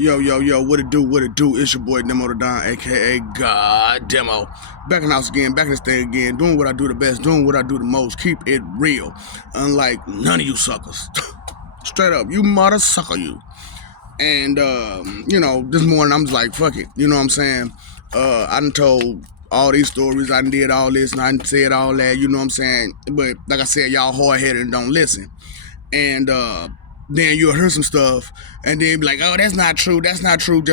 Yo, what it do? It's your boy Demo the Don, aka God Demo. Back in the house again, back in this thing again, doing what I do the best, doing what I do the most, keep it real. Unlike none of you suckers. Straight up, you mother sucker you. And this morning I'm just like, fuck it. You know what I'm saying? I done told all these stories, I done did all this, and I done said all that, you know what I'm saying? But like I said, y'all hard-headed and don't listen. And then you'll hear some stuff and then be like, oh, that's not true just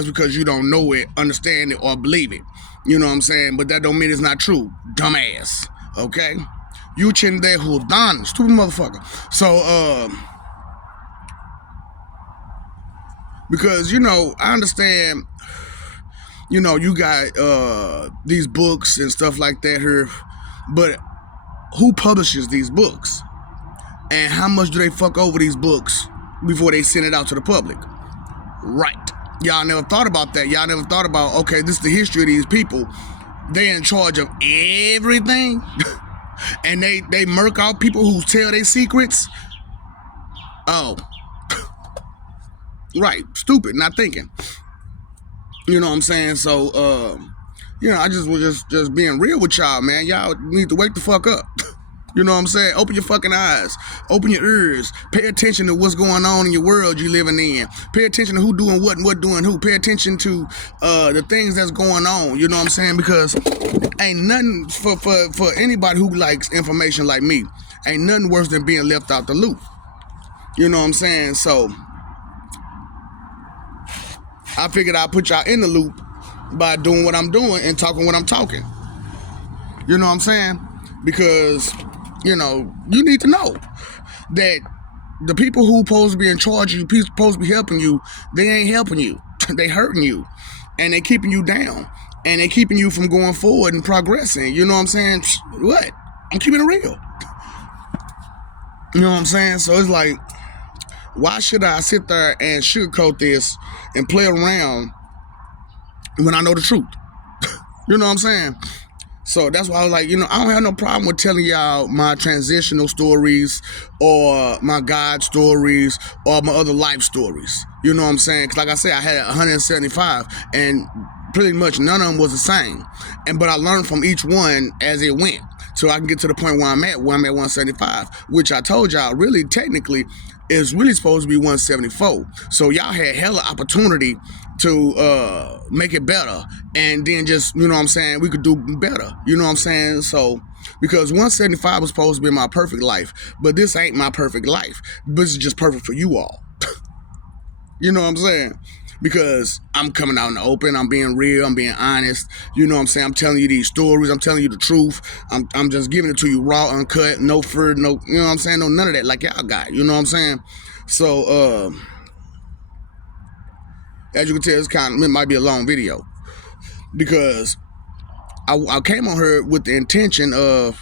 because you don't know it, understand it, or believe it. You know what I'm saying? But that don't mean it's not true, dumbass. Okay? You chinde hudan, stupid motherfucker. So, because, I understand, you got these books and stuff like that here, but who publishes these books? And how much do they fuck over these books before they send it out to the public? Right. Y'all never thought about that. Y'all never thought about, okay, this is the history of these people. They in charge of everything. And they murk out people who tell their secrets. Oh. Right. Stupid. Not thinking. You know what I'm saying? So, I just was just being real with y'all, man. Y'all need to wake the fuck up. You know what I'm saying? Open your fucking eyes. Open your ears. Pay attention to what's going on in your world you living in. Pay attention to who doing what and what doing who. Pay attention to the things that's going on. You know what I'm saying? Because ain't nothing for anybody who likes information like me. Ain't nothing worse than being left out the loop. You know what I'm saying? So I figured I'd put y'all in the loop by doing what I'm doing and talking what I'm talking. You know what I'm saying? Because you need to know that the people who supposed to be in charge of you, supposed to be helping you, they ain't helping you. They hurting you. And they keeping you down. And they keeping you from going forward and progressing. You know what I'm saying? What? I'm keeping it real. You know what I'm saying? So it's like, why should I sit there and sugarcoat this and play around when I know the truth? You know what I'm saying? So that's why I was like, I don't have no problem with telling y'all my transitional stories or my God stories or my other life stories. You know what I'm saying? Because like I said, I had 175 and pretty much none of them was the same. But I learned from each one as it went. So I can get to the point where I'm at 175, which I told y'all really technically is really supposed to be 174. So y'all had hella opportunity to make it better, and then just, you know what I'm saying, we could do better, you know what I'm saying? So, because 175 was supposed to be my perfect life, but this ain't my perfect life. This is just perfect for you all. You know what I'm saying? Because I'm coming out in the open, I'm being real, I'm being honest, you know what I'm saying? I'm telling you these stories, I'm telling you the truth, I'm just giving it to you raw, uncut, no fur, no, you know what I'm saying? No, none of that like y'all got, you know what I'm saying? So, as you can tell, it might be a long video because I came on here with the intention of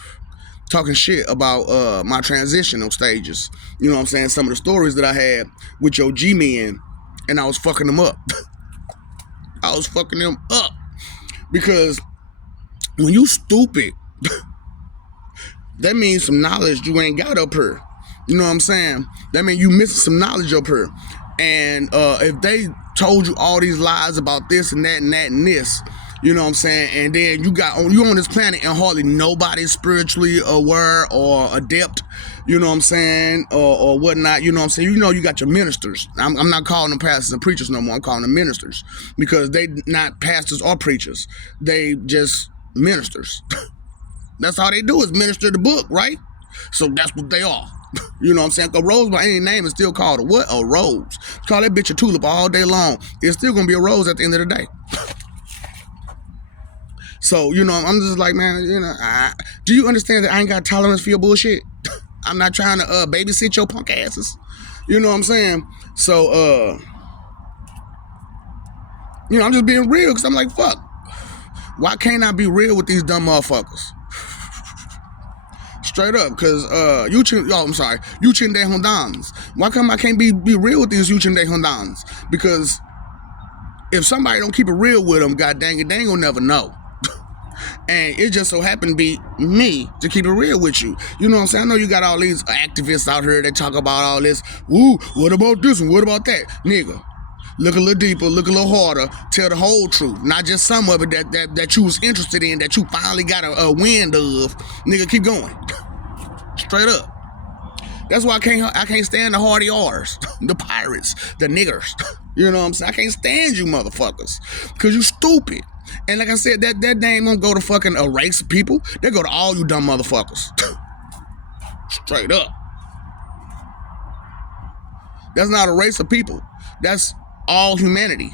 talking shit about my transitional stages. You know what I'm saying? Some of the stories that I had with your G-men, and I was fucking them up. I was fucking them up because when you stupid, that means some knowledge you ain't got up here. You know what I'm saying? That means you missing some knowledge up here. And if they told you all these lies about this and that and that and this, you know what I'm saying, and then you on this planet and hardly nobody's spiritually aware or adept, you know what I'm saying, or whatnot, you know what I'm saying, you got your ministers. I'm not calling them pastors and preachers no more, I'm calling them ministers, because they not pastors or preachers, they just ministers. That's all they do is minister the book, right? So that's what they are. You know what I'm saying? A rose by any name is still called a what? A rose. Call that bitch a tulip all day long. It's still gonna be a rose at the end of the day. So, I'm just like, man, do you understand that I ain't got tolerance for your bullshit? I'm not trying to babysit your punk asses. You know what I'm saying? So, I'm just being real because I'm like, fuck. Why can't I be real with these dumb motherfuckers? Straight up, because you chinde hondans. Why come I can't be real with these you chinde hondans? Because if somebody don't keep it real with them, god dang it, they ain't gonna never know. And it just so happened to be me to keep it real with you. You know what I'm saying? I know you got all these activists out here that talk about all this. Ooh, what about this and what about that? Nigga, look a little deeper, look a little harder, tell the whole truth, not just some of it that you was interested in, that you finally got a wind of. Nigga, keep going. Straight up. That's why I can't stand the hardy R's, the pirates, the niggers. You know what I'm saying? I can't stand you motherfuckers, because you stupid. And like I said, that name don't go to fucking a race of people. They go to all you dumb motherfuckers. Straight up. That's not a race of people. That's all humanity.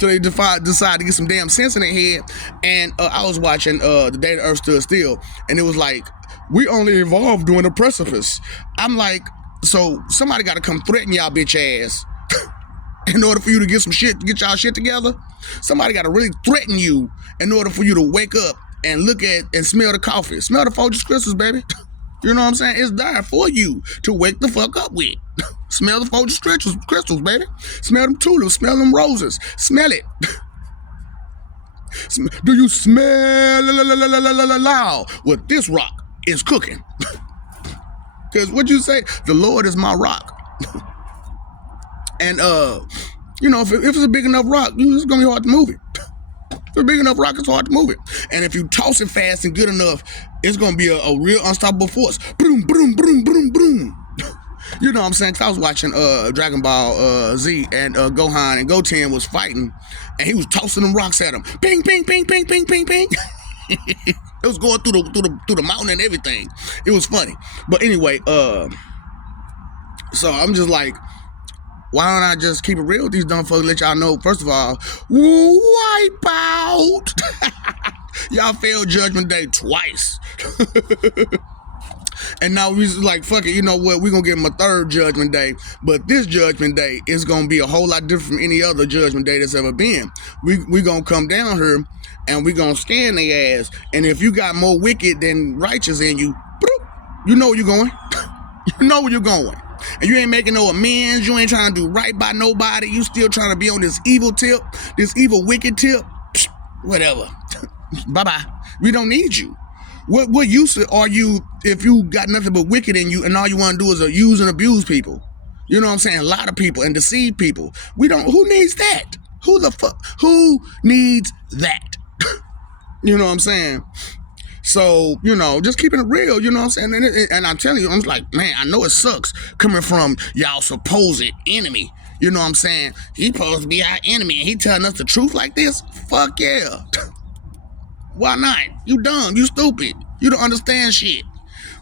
So they decide to get some damn sense in their head. And I was watching The Day the Earth Stood Still, and it was like, we only evolved during the precipice. I'm like, so somebody got to come threaten y'all bitch ass in order for you to get y'all shit together. Somebody got to really threaten you in order for you to wake up and look at and smell the coffee. Smell the Folgers crystals, baby. You know what I'm saying? It's there for you to wake the fuck up with. Smell the Folgers crystals, baby. Smell them tulips. Smell them roses. Smell it. Do you smell what this rock is cooking? Because what you say, the Lord is my rock. And you know, if it's a big enough rock, it's gonna be hard to move it. If it's a big enough rock, it's hard to move it. And if you toss it fast and good enough, it's gonna be a real unstoppable force. Boom, boom, boom, boom, boom. You know what I'm saying? Cause I was watching Dragon Ball Z, and Gohan and Goten was fighting, and he was tossing them rocks at him. Ping, ping, ping, ping, ping, ping, ping. It was going through the mountain and everything. It was funny. But anyway, so I'm just like, why don't I just keep it real with these dumb folks? Let y'all know, first of all, wipe out. Y'all failed Judgment Day twice. And now we just like, fuck it, you know what? We're going to give them a third Judgment Day. But this Judgment Day is going to be a whole lot different from any other Judgment Day that's ever been. We going to come down here and we going to scan their ass. And if you got more wicked than righteous in you, you know where you're going. You know where you're going. And you ain't making no amends. You ain't trying to do right by nobody. You still trying to be on this evil tip, this evil wicked tip. Whatever. Bye-bye. We don't need you. What use are you if you got nothing but wicked in you and all you want to do is use and abuse people? You know what I'm saying? A lot of people, and deceive people. Who needs that? Who needs that? You know what I'm saying? So, you know, just keeping it real, you know what I'm saying? And I'm telling you, I'm like, man, I know it sucks coming from y'all supposed enemy. You know what I'm saying? He supposed to be our enemy and he telling us the truth like this? Fuck yeah. Why not? You dumb, you stupid. You don't understand shit.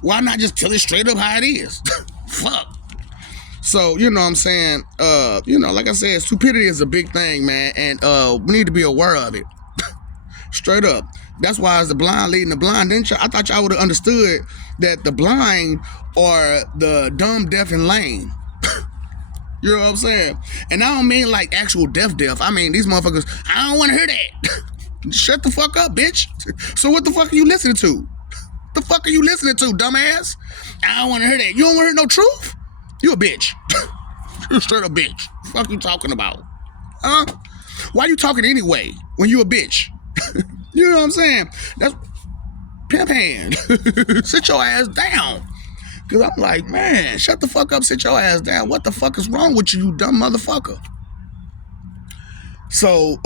Why not just tell it straight up how it is? Fuck. So, you know what I'm saying? You know, like I said, stupidity is a big thing, man. And we need to be aware of it. Straight up. That's why it's the blind leading the blind. I thought y'all would have understood that the blind are the dumb, deaf, and lame. You know what I'm saying? And I don't mean like actual deaf. I mean, these motherfuckers, I don't want to hear that. Shut the fuck up, bitch. So what the fuck are you listening to? The fuck are you listening to, dumbass? I don't want to hear that. You don't want to hear no truth? You a bitch. You straight up bitch. The fuck you talking about? Huh? Why you talking anyway when you a bitch? You know what I'm saying? That's pimp hand. Sit your ass down. Cause I'm like, man, shut the fuck up, sit your ass down. What the fuck is wrong with you, you dumb motherfucker? So,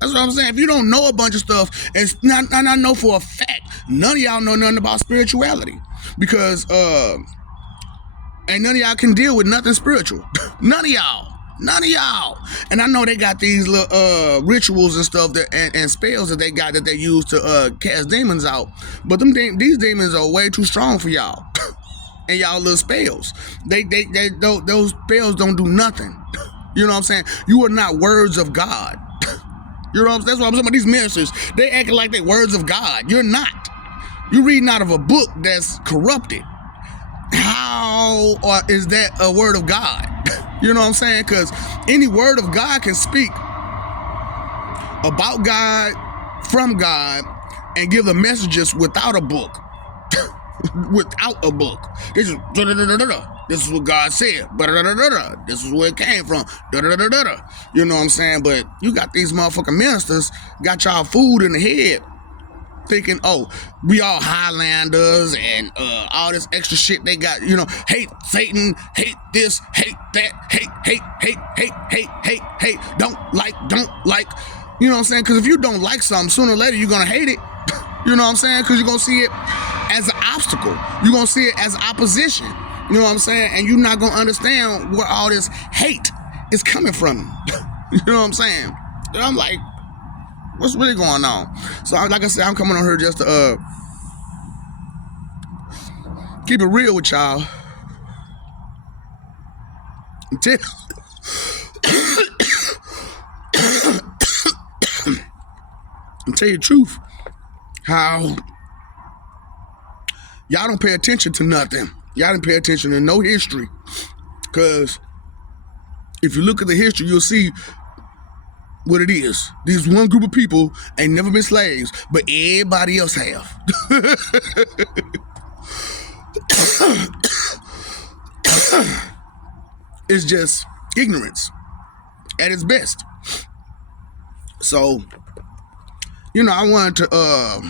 that's what I'm saying. If you don't know a bunch of stuff, and I know for a fact, none of y'all know nothing about spirituality. Because ain't none of y'all can deal with nothing spiritual. None of y'all. And I know they got these little rituals and stuff and spells that they got that they use to cast demons out. But these demons are way too strong for y'all. And y'all little spells. Those spells don't do nothing. You know what I'm saying? You are not words of God. You know what I'm saying? That's what I'm saying about these ministers. They acting like they words of God. You're not. You're reading out of a book that's corrupted. How is that a word of God? You know what I'm saying? Because any word of God can speak about God, from God, and give the messages without a book. Without a book. This is this is what God said. This is where it came from. You know what I'm saying? But you got these motherfucking ministers, got y'all food in the head. thinking, oh, we all Highlanders and all this extra shit they got, you know, hate Satan, hate this, hate that, hate, don't like, you know what I'm saying? Because if you don't like something, sooner or later you're going to hate it. You know what I'm saying? Because you're going to see it as an obstacle. You're going to see it as opposition. You know what I'm saying? And you're not going to understand where all this hate is coming from. You know what I'm saying? And I'm like, what's really going on? So, like I said, I'm coming on here just to keep it real with y'all. Tell you the truth, how y'all don't pay attention to nothing. Y'all didn't pay attention to no history. Because if you look at the history, you'll see what it is. These one group of people ain't never been slaves, but everybody else have. It's just ignorance at its best. So, you know, I wanted to,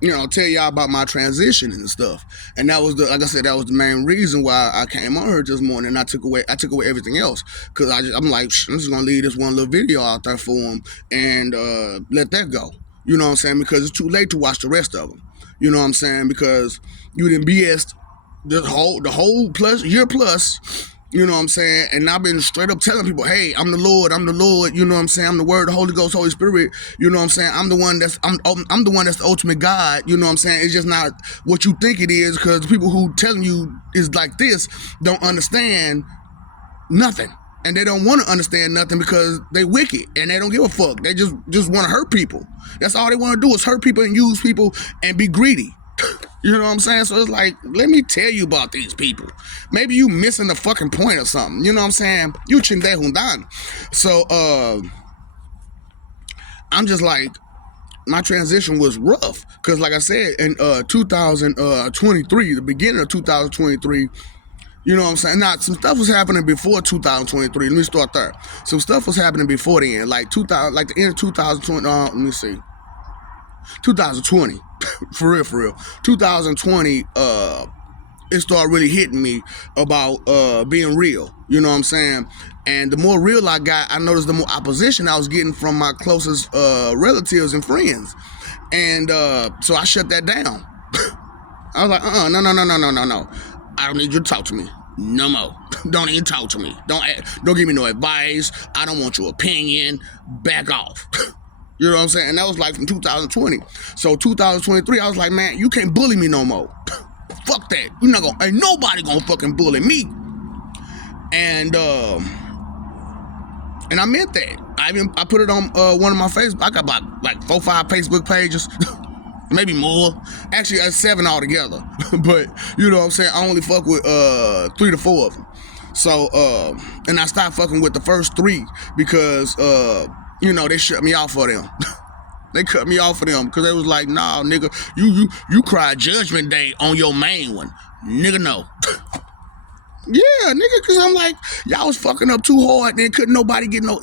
you know, tell y'all about my transition and stuff. And that was like I said, that was the main reason why I came on here this morning. And I took away everything else. Cause I'm like, I'm just gonna leave this one little video out there for them and let that go. You know what I'm saying? Because it's too late to watch the rest of them. You know what I'm saying? Because you done BS'd the whole year plus. You know what I'm saying? And I've been straight up telling people, hey, I'm the Lord, you know what I'm saying? I'm the Word, the Holy Ghost, Holy Spirit, you know what I'm saying? I'm the one that's the ultimate God, you know what I'm saying? It's just not what you think it is, because the people who telling you is like this don't understand nothing. And they don't want to understand nothing because they wicked and they don't give a fuck. They just want to hurt people. That's all they want to do is hurt people and use people and be greedy. You know what I'm saying? So it's like, let me tell you about these people. Maybe you missing the fucking point or something. You know what I'm saying? You chinde hundan. So, I'm just like, my transition was rough. Because like I said, in 2023, the beginning of 2023, you know what I'm saying? Now, some stuff was happening before 2023. Let me start there. Some stuff was happening before then. Like the end of 2020, let me see. 2020. For real. 2020, it started really hitting me about being real. You know what I'm saying? And the more real I got, I noticed the more opposition I was getting from my closest relatives and friends. And so I shut that down. I was like, no. I don't need you to talk to me. No more. Don't even talk to me. Don't give me no advice. I don't want your opinion. Back off. You know what I'm saying? And that was like from 2020. So 2023, I was like, man, you can't bully me no more. Fuck that. Ain't nobody gonna fucking bully me. And I meant that. I put it on one of my Facebook. I got about like 4 or 5 Facebook pages. Maybe more. Actually, 7 altogether. But you know what I'm saying? I only fuck with 3 to 4 of them. So and I stopped fucking with the first 3 because you know, they shut me off for them. They cut me off for them because they was like, nah, nigga, you cried Judgment Day on your main one. Nigga, no. Yeah, nigga, because I'm like, y'all was fucking up too hard, and can't nobody get no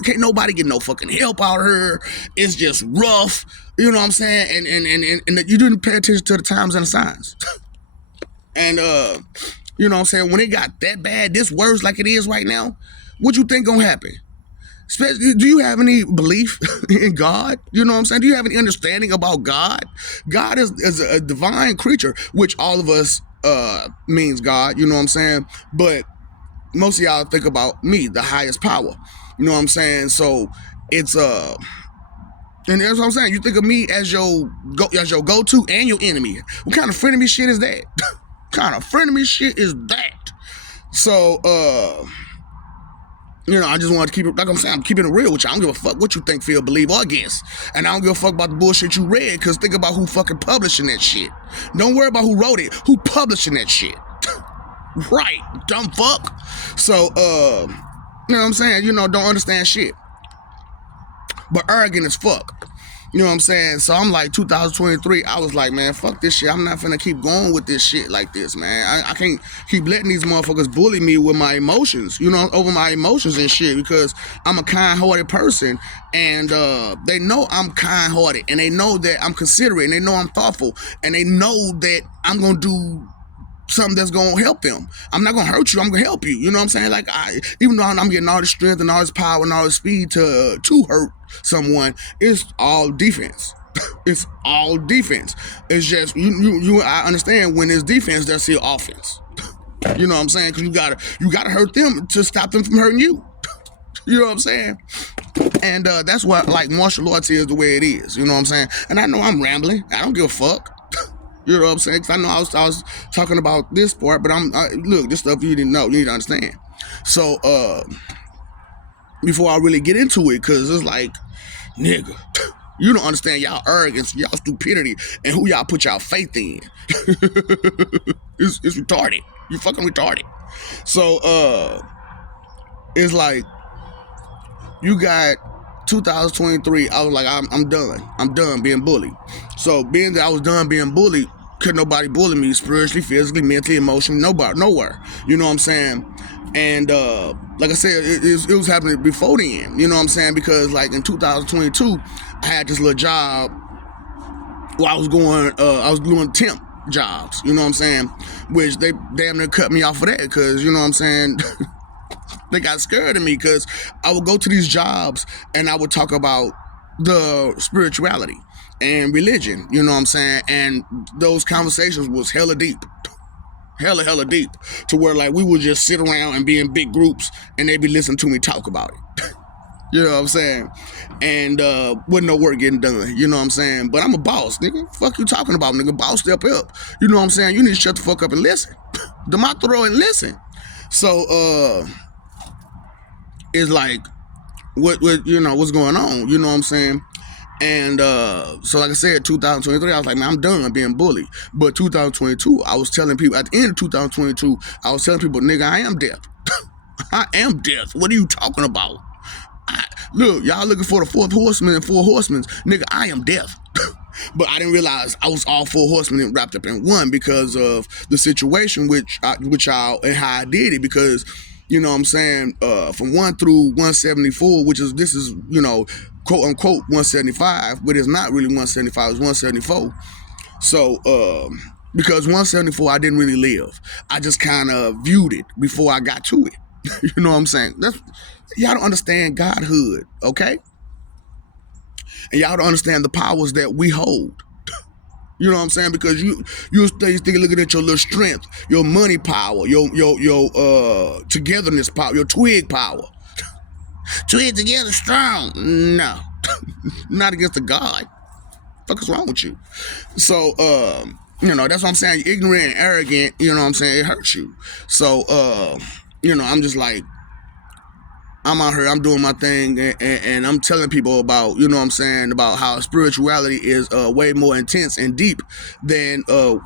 fucking help out of her. It's just rough. You know what I'm saying? And you didn't pay attention to the times and the signs. And you know what I'm saying? When it got that bad, this worse like it is right now, what you think gonna happen? Do you have any belief in God? You know what I'm saying? Do you have any understanding about God? God is a divine creature, which all of us means God, you know what I'm saying? But most of y'all think about me, the highest power. You know what I'm saying? So it's and that's what I'm saying. You think of me as your go-to and your enemy. What kind of frenemy shit is that? What kind of frenemy shit is that? So you know, I just want to keep it, like I'm saying, I'm keeping it real with you. I don't give a fuck what you think, feel, believe, or guess. And I don't give a fuck about the bullshit you read, because think about who fucking publishing that shit. Don't worry about who wrote it, who publishing that shit. Right, dumb fuck. So, you know what I'm saying? You know, don't understand shit. But arrogant as fuck. You know what I'm saying? So I'm like 2023, I was like, man, fuck this shit. I'm not finna keep going with this shit like this, man. I can't keep letting these motherfuckers bully me with my emotions, over my emotions and shit, because I'm a kind-hearted person, and they know I'm kind-hearted, and they know that I'm considerate, and they know I'm thoughtful, and they know that I'm gonna do something that's gonna help them. I'm not gonna hurt you, I'm gonna help you. You know what I'm saying? Like, even though I'm getting all the strength and all this power and all this speed to hurt someone, it's all defense. It's all defense. It's just I understand when there's defense, there's still offense. You know what I'm saying? Because you gotta hurt them to stop them from hurting you. You know what I'm saying? And that's what, like, martial arts is the way it is. You know what I'm saying? And I know I'm rambling. I don't give a fuck. You know what I'm saying? Because I know I was talking about this part, but look, this stuff you didn't know, you need to understand. So before I really get into it, because it's like, nigga, you don't understand y'all arrogance, y'all stupidity, and who y'all put y'all faith in. It's retarded. You fucking retarded. So it's like, you got 2023, I was like, I'm done. I'm done being bullied. So being that I was done being bullied, couldn't nobody bully me spiritually, physically, mentally, emotionally, nowhere. You know what I'm saying? And like I said, it was happening before then. You know what I'm saying? Because like in 2022, I had this little job where I was doing temp jobs. You know what I'm saying? Which they damn near cut me off of that, because, you know what I'm saying? They got scared of me, because I would go to these jobs and I would talk about the spirituality and religion, you know what I'm saying? And those conversations was hella deep. Hella deep. To where, like, we would just sit around and be in big groups and they'd be listening to me talk about it. You know what I'm saying? And wasn't no work getting done, you know what I'm saying? But I'm a boss, nigga. Fuck you talking about, nigga? Boss, step up. You know what I'm saying? You need to shut the fuck up and listen. Dematoro and listen. So, it's like, what what's going on, you know what I'm saying? And so like I said, 2023, I was like, man, I'm done being bullied. But 2022, I was telling people, at the end of 2022, I was telling people, nigga, I am deaf. I am deaf. What are you talking about? Look, y'all looking for the fourth horseman and four horsemen. Nigga, I am deaf. But I didn't realize I was all four horsemen wrapped up in one, because of the situation which y'all and how I did it. Because, you know what I'm saying, from 1 through 174, this is, quote unquote 175, but it's not really 175, it's 174. So, because 174 I didn't really live. I just kind of viewed it before I got to it. You know what I'm saying? Y'all don't understand Godhood, okay? And y'all don't understand the powers that we hold. You know what I'm saying? Because you stay looking at your little strength, your money power, your togetherness power, your twig power. Twig together strong. No. Not against the God. Fuck is wrong with you? So, that's what I'm saying. You're ignorant and arrogant, you know what I'm saying? It hurts you. So, I'm just like, I'm out here, I'm doing my thing, and I'm telling people about, you know what I'm saying, about how spirituality is way more intense and deep than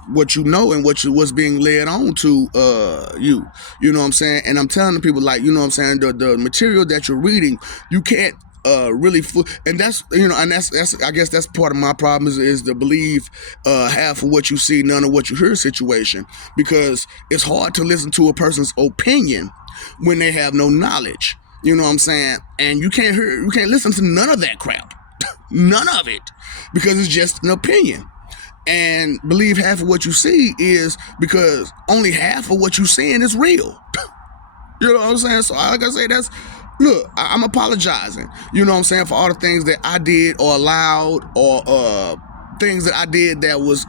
what you know and what's being led on to you. You know what I'm saying? And I'm telling the people, like, you know what I'm saying, the material that you're reading, you can't really and that's, and that's I guess that's part of my problem is to believe half of what you see, none of what you hear situation, because it's hard to listen to a person's opinion when they have no knowledge. You know what I'm saying? And you can't listen to none of that crap. None of it. Because it's just an opinion. And believe half of what you see is because only half of what you're seeing is real. You know what I'm saying? So like I say, look, I'm apologizing. You know what I'm saying? For all the things that I did or allowed, or things that I did that was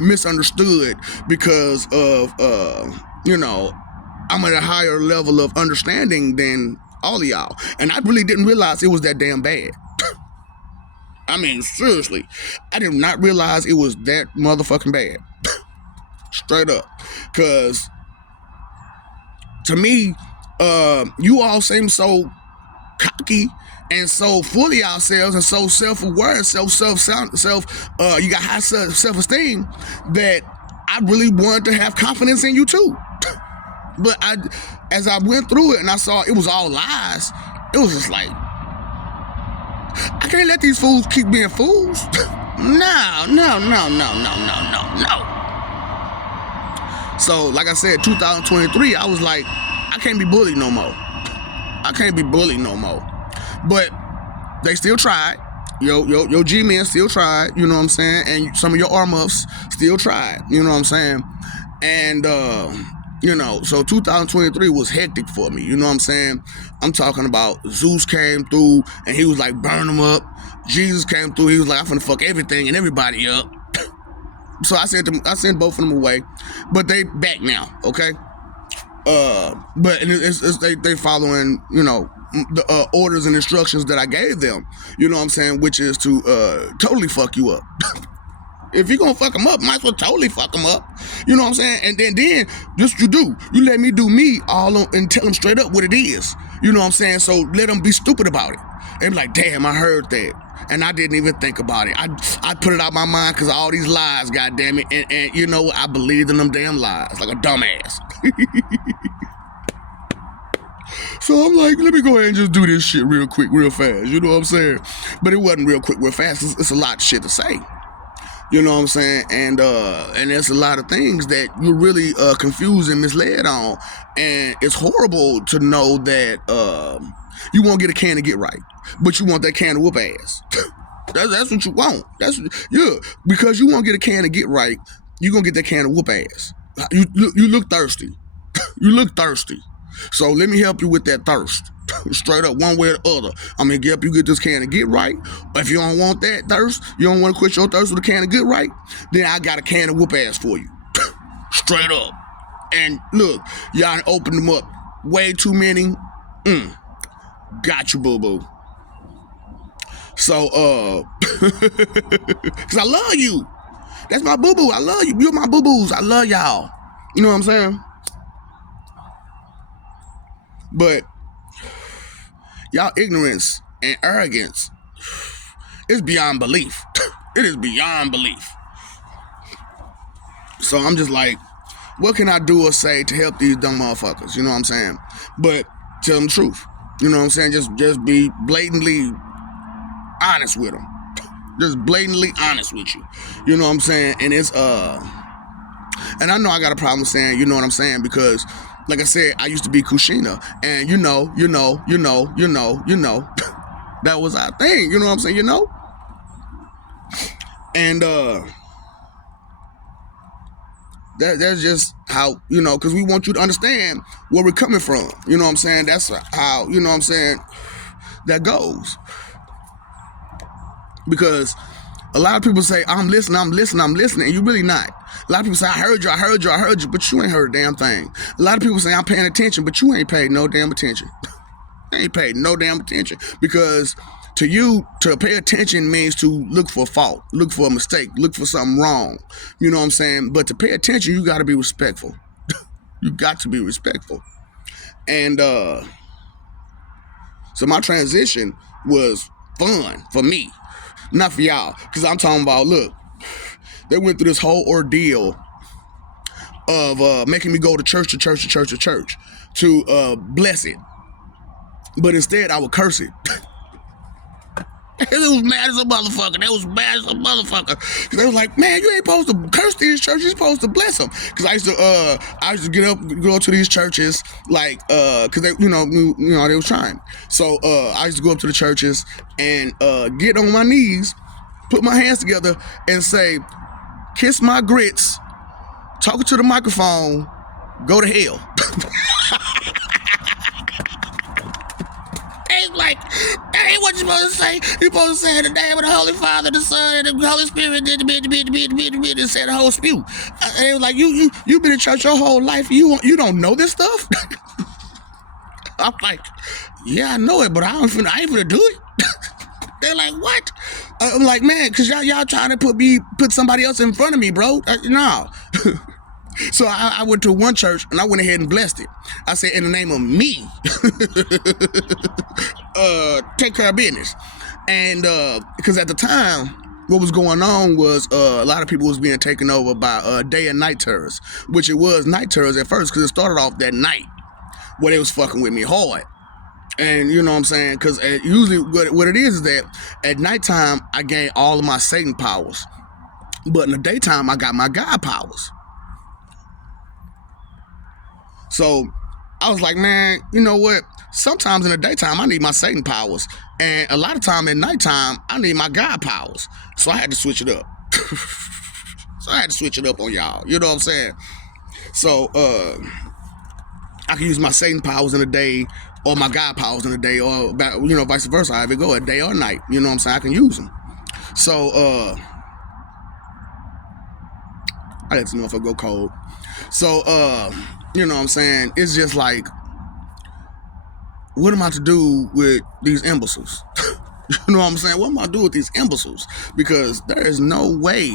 misunderstood, because of, I'm at a higher level of understanding than all of y'all. And I really didn't realize it was that damn bad. I mean, seriously. I did not realize it was that motherfucking bad. Straight up. Because, to me, you all seem so cocky and so full of yourselves and so self-aware, you got high self-esteem, that I really wanted to have confidence in you too. But as I went through it and I saw it was all lies, it was just like, I can't let these fools keep being fools. No. So, like I said, 2023, I was like, I can't be bullied no more. But they still tried. Your G-men still tried, you know what I'm saying? And some of your R-muffs still tried, you know what I'm saying? And, so 2023 was hectic for me, you know what I'm saying? I'm talking about Zeus came through and he was like, burn them up. Jesus came through, he was like, I'm finna fuck everything and everybody up. So I sent both of them away, but they back now, okay? But they following, the orders and instructions that I gave them, you know what I'm saying, which is to totally fuck you up. If you're gonna fuck them up, might as well totally fuck them up, you know what I'm saying? And then this you do, you let me do me all on, and tell them straight up what it is, you know what I'm saying? So let them be stupid about it. They be like, damn, I heard that, and I didn't even think about it. I put it out my mind because all these lies, goddamn it, and you know, I believed in them damn lies like a dumbass. So I'm like, let me go ahead and just do this shit real quick, real fast, you know what I'm saying? But it wasn't real quick, real fast. It's a lot of shit to say, you know what I'm saying? And there's a lot of things that you're really confused and misled on, and it's horrible to know that you won't get a can to get right, but you want that can to whoop ass. That's what you want. Because you won't get a can to get right, you're gonna get that can to whoop ass. You look thirsty. You look thirsty. So let me help you with that thirst. Straight up, one way or the other. I'm gonna help you get this can to get right. But if you don't want that thirst, you don't want to quit your thirst with a can to get right, then I got a can to whoop ass for you. Straight up. And look, y'all opened them up way too many. Got you, boo-boo. So, because I love you. That's my boo-boo. I love you. You're my boo-boos. I love y'all. You know what I'm saying? But y'all ignorance and arrogance is beyond belief. It is beyond belief. So I'm just like, what can I do or say to help these dumb motherfuckers? You know what I'm saying? But tell them the truth. You know what I'm saying? Just be blatantly honest with them. Just blatantly honest with you. You know what I'm saying? And it's and I know I got a problem saying, you know what I'm saying, because like I said, I used to be Kushina, and you know, that was our thing, you know what I'm saying, and that's just how, because we want you to understand where we're coming from, you know what I'm saying, that's how, you know what I'm saying, that goes, because a lot of people say, I'm listening, and you're really not. A lot of people say, I heard you, but you ain't heard a damn thing. A lot of people say, I'm paying attention, but you ain't paid no damn attention. Ain't paid no damn attention. Because to you, to pay attention means to look for fault, look for a mistake, look for something wrong. You know what I'm saying? But to pay attention, you got to be respectful. You got to be respectful. And so my transition was fun for me. Not for y'all, because I'm talking about, look, they went through this whole ordeal of making me go to church to bless it. But instead, I would curse it. It was mad as a motherfucker. They was mad as a motherfucker. They was like, man, you ain't supposed to curse these churches. You're supposed to bless them. Because I used to go to these churches, like, because they, they was trying. So I used to go up to the churches and get on my knees, put my hands together, and say, kiss my grits, talking to the microphone, go to hell. It's like, that ain't what you're supposed to say. You're supposed to say in the name of the Holy Father, the Son, and the Holy Spirit, and say the whole spew. And it was like, you've been in church your whole life, you don't know this stuff? I'm like, yeah, I know it, but I ain't finna do it. They're like, what? I'm like, man, because y'all trying to put somebody else in front of me, bro. No. So I went to one church and I went ahead and blessed it. I said, in the name of me, take care of business. And because at the time, what was going on was a lot of people was being taken over by day and night terrors, which it was night terrors at first because it started off that night where they was fucking with me hard. And you know what I'm saying? Because usually what it is that at nighttime, I gain all of my Satan powers. But in the daytime, I got my God powers. So I was like, man, you know what? Sometimes in the daytime, I need my Satan powers. And a lot of time at nighttime, I need my God powers. So I had to switch it up. On y'all. You know what I'm saying? So I can use my Satan powers in the day or my God powers in the day, or vice versa. However it go, a day or night. You know what I'm saying? I can use them. So I let you know if I go cold. So you know what I'm saying? It's just like, what am I to do with these imbeciles? You know what I'm saying? What am I to do with these imbeciles? Because there is no way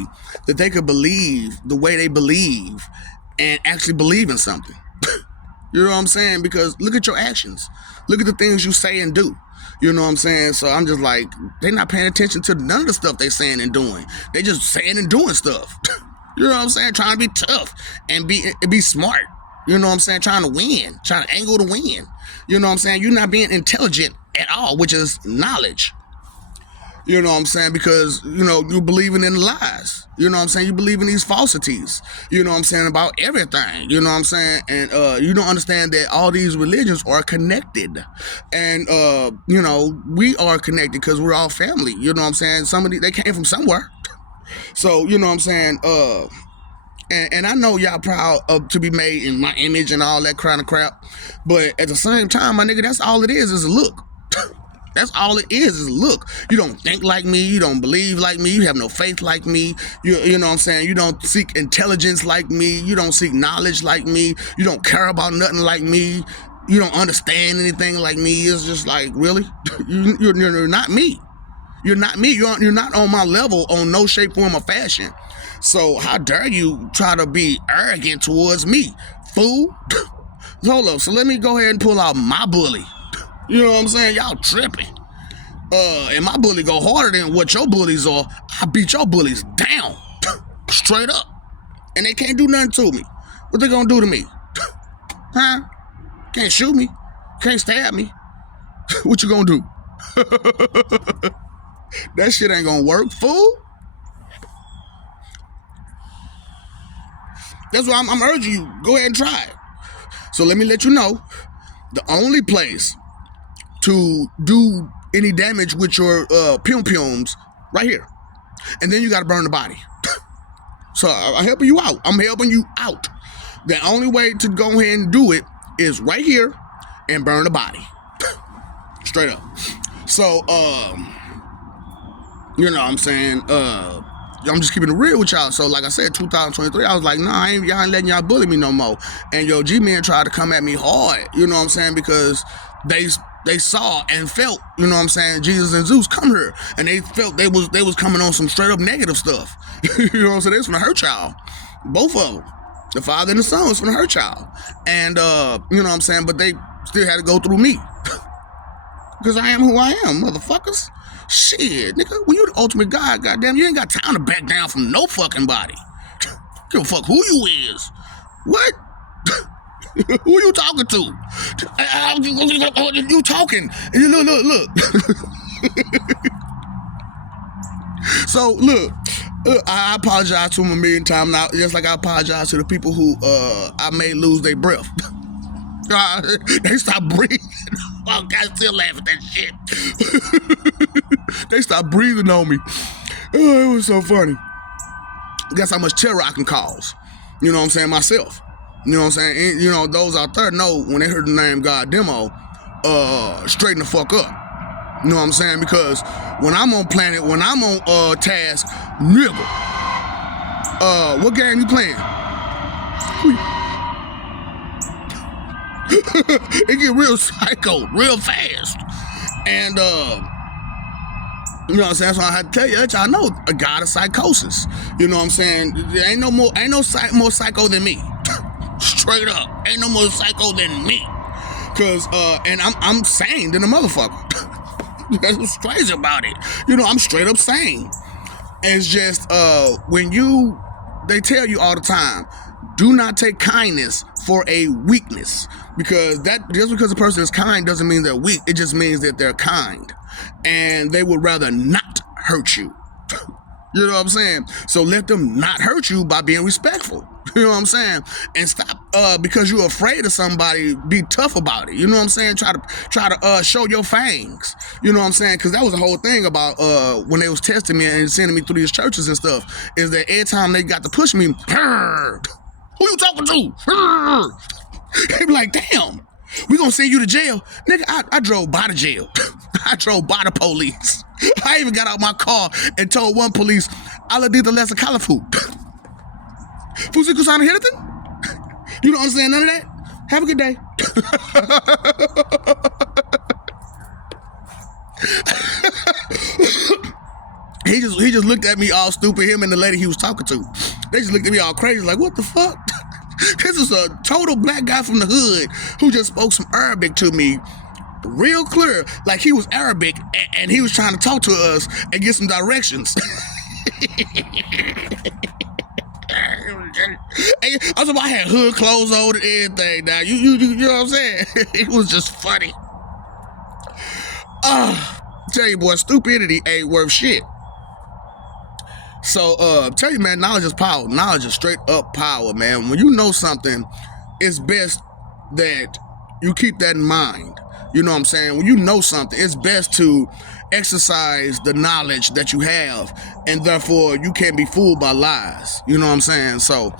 that they could believe the way they believe and actually believe in something. You know what I'm saying? Because look at your actions. Look at the things you say and do. You know what I'm saying? So I'm just like, they're not paying attention to none of the stuff they saying and doing. They just saying and doing stuff. You know what I'm saying? Trying to be tough and be smart. You know what I'm saying? Trying to win. Trying to angle to win. You know what I'm saying? You're not being intelligent at all, which is knowledge. You know what I'm saying? Because, you're believing in lies. You know what I'm saying? You believe in these falsities. You know what I'm saying? About everything. You know what I'm saying? And you don't understand that all these religions are connected. And, we are connected because we're all family. You know what I'm saying? They came from somewhere. So, you know what I'm saying? And I know y'all proud to be made in my image and all that kind of crap. But at the same time, my nigga, that's all it is a look. That's all it is a look. You don't think like me. You don't believe like me. You have no faith like me. You know what I'm saying? You don't seek intelligence like me. You don't seek knowledge like me. You don't care about nothing like me. You don't understand anything like me. It's just like, really? You're not me. You're not me. You're not on my level on no shape, form, or fashion. So how dare you try to be arrogant towards me, fool? Hold up. So let me go ahead and pull out my bully. You know what I'm saying? Y'all tripping. And my bully go harder than what your bullies are. I beat your bullies down. Straight up. And they can't do nothing to me. What they gonna do to me? Huh? Can't shoot me. Can't stab me. What you gonna do? That shit ain't gonna work, fool. That's why I'm urging you. Go ahead and try it. So let me let you know, the only place to do any damage with your pum-pums, right here. And then you got to burn the body. So I'm helping you out. The only way to go ahead and do it is right here and burn the body. Straight up. So, you know what I'm saying? I'm just keeping it real with y'all. So like I said, 2023, I was like, nah, y'all ain't letting y'all bully me no more. And yo, G-Men tried to come at me hard, you know what I'm saying? Because they saw and felt, you know what I'm saying, Jesus and Zeus come here. And they felt they was coming on some straight up negative stuff. You know what I'm saying? They was gonna hurt y'all. Both of them. The Father and the Son was gonna hurt y'all. And you know what I'm saying? But they still had to go through me. Because I am who I am, motherfuckers. Shit, nigga, when you the ultimate God, goddamn, you ain't got time to back down from no fucking body. Give a fuck who you is. What? Who you talking to? You talking. Look. So, look, I apologize to them a million times now, just like I apologize to the people who I made lose their breath. They stopped breathing. Oh, God, still laughing at that shit. They stopped breathing on me. Oh, it was so funny. Guess how much terror I can cause. You know what I'm saying? Myself. You know what I'm saying? And, you know, those out there know when they heard the name God Demo, straighten the fuck up. You know what I'm saying? Because when I'm on planet, when I'm on task, nigga, what game you playing? It get real psycho, real fast. And, you know what I'm saying? So I had to tell you, let y'all know, a god of psychosis. You know what I'm saying? There ain't more psycho than me. Straight up. Ain't no more psycho than me. Cause, and I'm sane than a motherfucker. That's what's crazy about it. You know, I'm straight up sane. It's just, when they tell you all the time, do not take kindness for a weakness. Because just because a person is kind doesn't mean they're weak. It just means that they're kind. And they would rather not hurt you. You know what I'm saying? So let them not hurt you by being respectful. You know what I'm saying? And stop because you're afraid of somebody, be tough about it. You know what I'm saying? Try to show your fangs. You know what I'm saying? Because that was the whole thing about when they was testing me and sending me through these churches and stuff, is that every time they got to push me, who you talking to? They be like, damn, we gonna send you to jail. Nigga, I drove by the jail. I drove by the police. I even got out my car and told one police, "Alla dita lesa kalafu." Fusiku sana Hilton? You don't understand none of that? Have a good day. He just looked at me all stupid, him and the lady he was talking to. They just looked at me all crazy, like, what the fuck? This is a total black guy from the hood who just spoke some Arabic to me real clear, like he was Arabic, and he was trying to talk to us and get some directions. I had hood clothes on and everything. Now you know what I'm saying? It was just funny. Tell you, boy, stupidity ain't worth shit. So tell you, man, knowledge is power. Knowledge is straight up power, man. When you know something, it's best that you keep that in mind. You know what I'm saying? When you know something, it's best to exercise the knowledge that you have, and therefore you can't be fooled by lies. You know what I'm saying? So,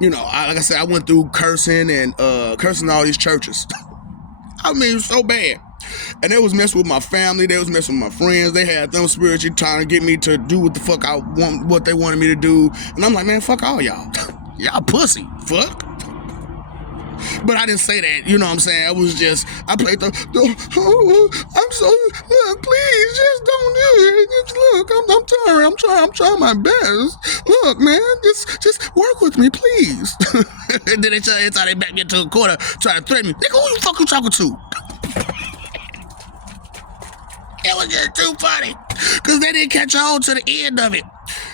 you know, like I said, I went through cursing and cursing all these churches. I mean, so bad. And they was messing with my family. They was messing with my friends. They had them spiritually trying to get me to do what the fuck I want, what they wanted me to do. And I'm like, man, fuck all y'all. Y'all pussy. Fuck. But I didn't say that, you know what I'm saying? I was just, I played I'm so, please, just don't do it. Just look, I'm trying my best. Look, man, just work with me, please. And then they thought they backed me into a corner, trying to threaten me. Nigga, who you fucking talking to? It was just too funny, because they didn't catch on to the end of it.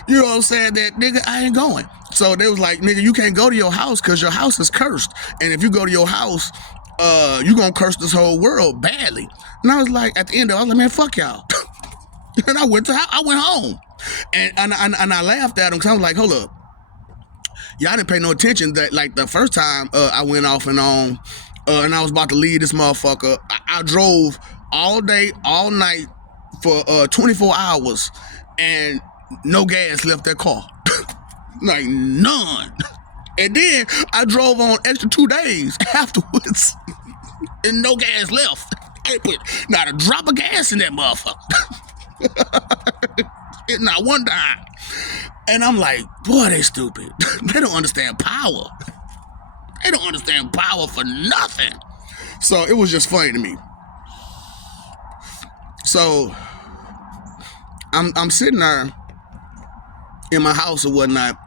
You know what I'm saying? That, nigga, I ain't going. So they was like, nigga, you can't go to your house because your house is cursed. And if you go to your house, you gonna curse this whole world badly. And I was like, at the end of it, I was like, man, fuck y'all. And I went home. And I laughed at them, because I was like, hold up. Y'all didn't pay no attention that, like, the first time I went off and on, and I was about to leave this motherfucker. I drove all day, all night for 24 hours, and no gas left that car. Like, none. And then I drove on extra 2 days afterwards, and no gas left. I ain't put not a drop of gas in that motherfucker. Not one dime. And I'm like, boy, they stupid. They don't understand power. They don't understand power for nothing. So it was just funny to me. So I'm sitting there in my house or whatnot,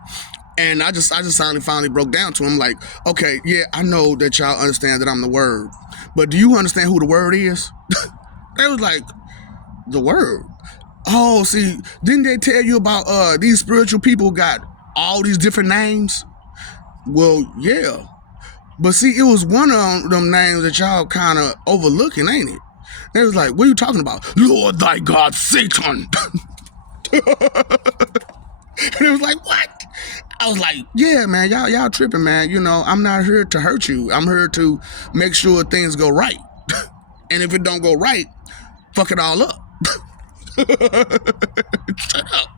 and I just finally broke down to him, like, okay, yeah, I know that y'all understand that I'm the Word, but do you understand who the Word is? They was like, the Word? Oh, see, didn't they tell you about these spiritual people got all these different names? Well, yeah, but see, it was one of them names that y'all kind of overlooking, ain't it? They was like, what are you talking about? Lord thy God, Satan. And it was like, what? I was like, yeah, man, y'all tripping, man. You know, I'm not here to hurt you. I'm here to make sure things go right. And if it don't go right, fuck it all up. Shut up.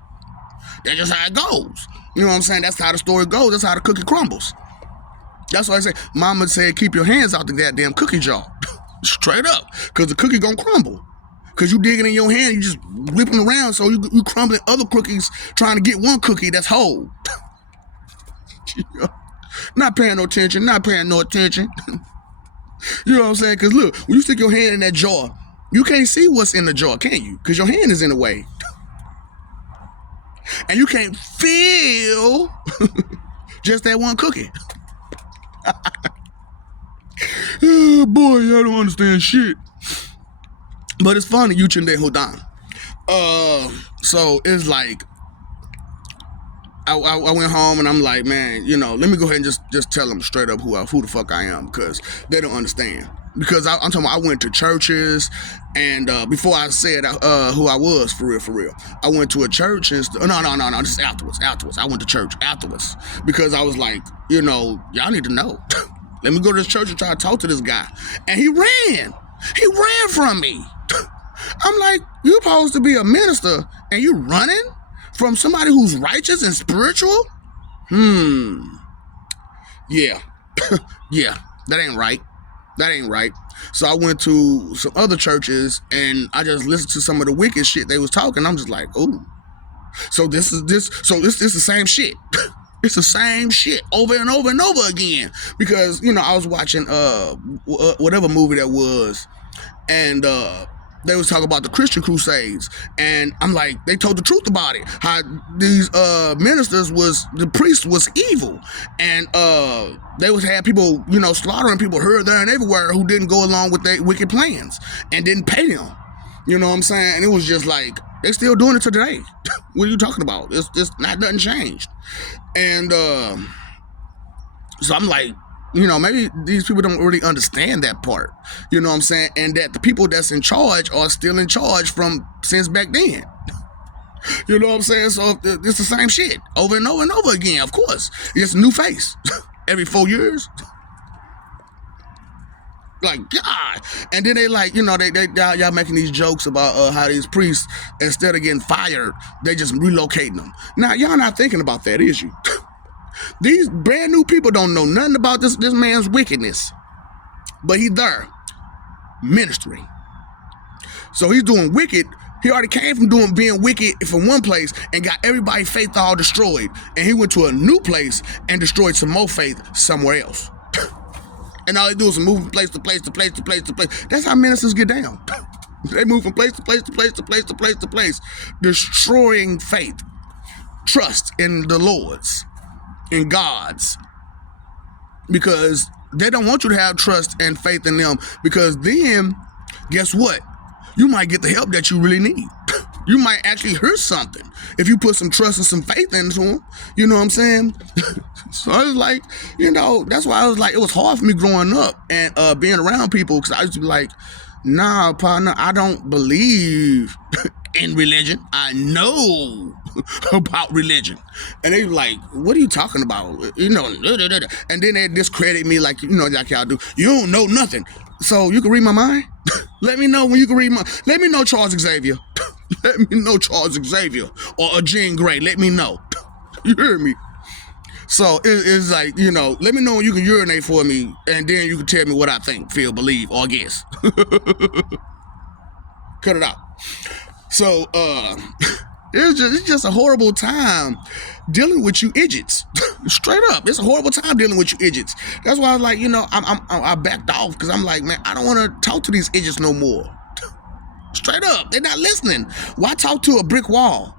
That's just how it goes. You know what I'm saying? That's how the story goes. That's how the cookie crumbles. That's why I say, Mama said, keep your hands out the goddamn cookie jar. Straight up. Because the cookie gonna crumble. Because you digging in your hand, you just whipping around, so you crumbling other cookies trying to get one cookie that's whole. Not paying no attention. You know what I'm saying? Because look, when you stick your hand in that jar, you can't see what's in the jar, can you? Because your hand is in the way. And you can't feel just that one cookie. Oh, boy, I don't understand shit. But it's funny, you Chinde Hudan. So it's like, I went home and I'm like, man, let me go ahead and just tell them straight up who the fuck I am, because they don't understand. Because I'm talking about, I went to churches, and before I said who I was, for real, I went to a church and no, this is afterwards. I went to church afterwards because I was like, y'all need to know. Let me go to this church and try to talk to this guy, and he ran from me. I'm like, you're supposed to be a minister and you running from somebody who's righteous and spiritual? Yeah. Yeah, that ain't right. So I went to some other churches and I just listened to some of the wicked shit they was talking. I'm just like, ooh. So this is the same shit. It's the same shit over and over and over again. Because, I was watching whatever movie that was, and they was talking about the Christian Crusades, and I'm like, they told the truth about it. How these the priest was evil, and they had people, slaughtering people here, there, and everywhere who didn't go along with their wicked plans and didn't pay them. You know what I'm saying? And it was just like, they still doing it today. What are you talking about? It's just nothing changed. And so I'm like, maybe these people don't really understand that part. You know what I'm saying? And that the people that's in charge are still in charge from since back then. You know what I'm saying? So it's the same shit over and over and over again. Of course, it's a new face every 4 years. Like, God. And then they like, y'all making these jokes about how these priests, instead of getting fired, they just relocating them. Now, y'all not thinking about that, is you? These brand new people don't know nothing about this man's wickedness, but he's there ministering. So he's doing wicked. He already came from being wicked from one place and got everybody's faith all destroyed, and he went to a new place and destroyed some more faith somewhere else. And all they do is move from place to place to place to place to place. That's how ministers get down. They move from place to place to place to place to place to place, destroying faith, trust in the Lord's, in God's, because they don't want you to have trust and faith in them, because then, guess what? You might get the help that you really need. You might actually hear something if you put some trust and some faith into them. You know what I'm saying? So I was like, that's why I was like, it was hard for me growing up and being around people, because I used to be like, nah, partner, I don't believe in religion. I know about religion. And they were like, what are you talking about? And then they discredit me like y'all do. You don't know nothing. So you can read my mind? Let me know when you can read let me know Charles Xavier. Let me know Charles Xavier or a Jean Grey. Let me know. You hear me? So it's like, let me know when you can urinate for me, and then you can tell me what I think, feel, believe, or guess. Cut it out. So it's just a horrible time dealing with you idiots. Straight up, it's a horrible time dealing with you idiots. That's why I was like, I backed off, because I'm like, man, I don't want to talk to these idiots no more. Straight up, they're not listening. Why talk to a brick wall?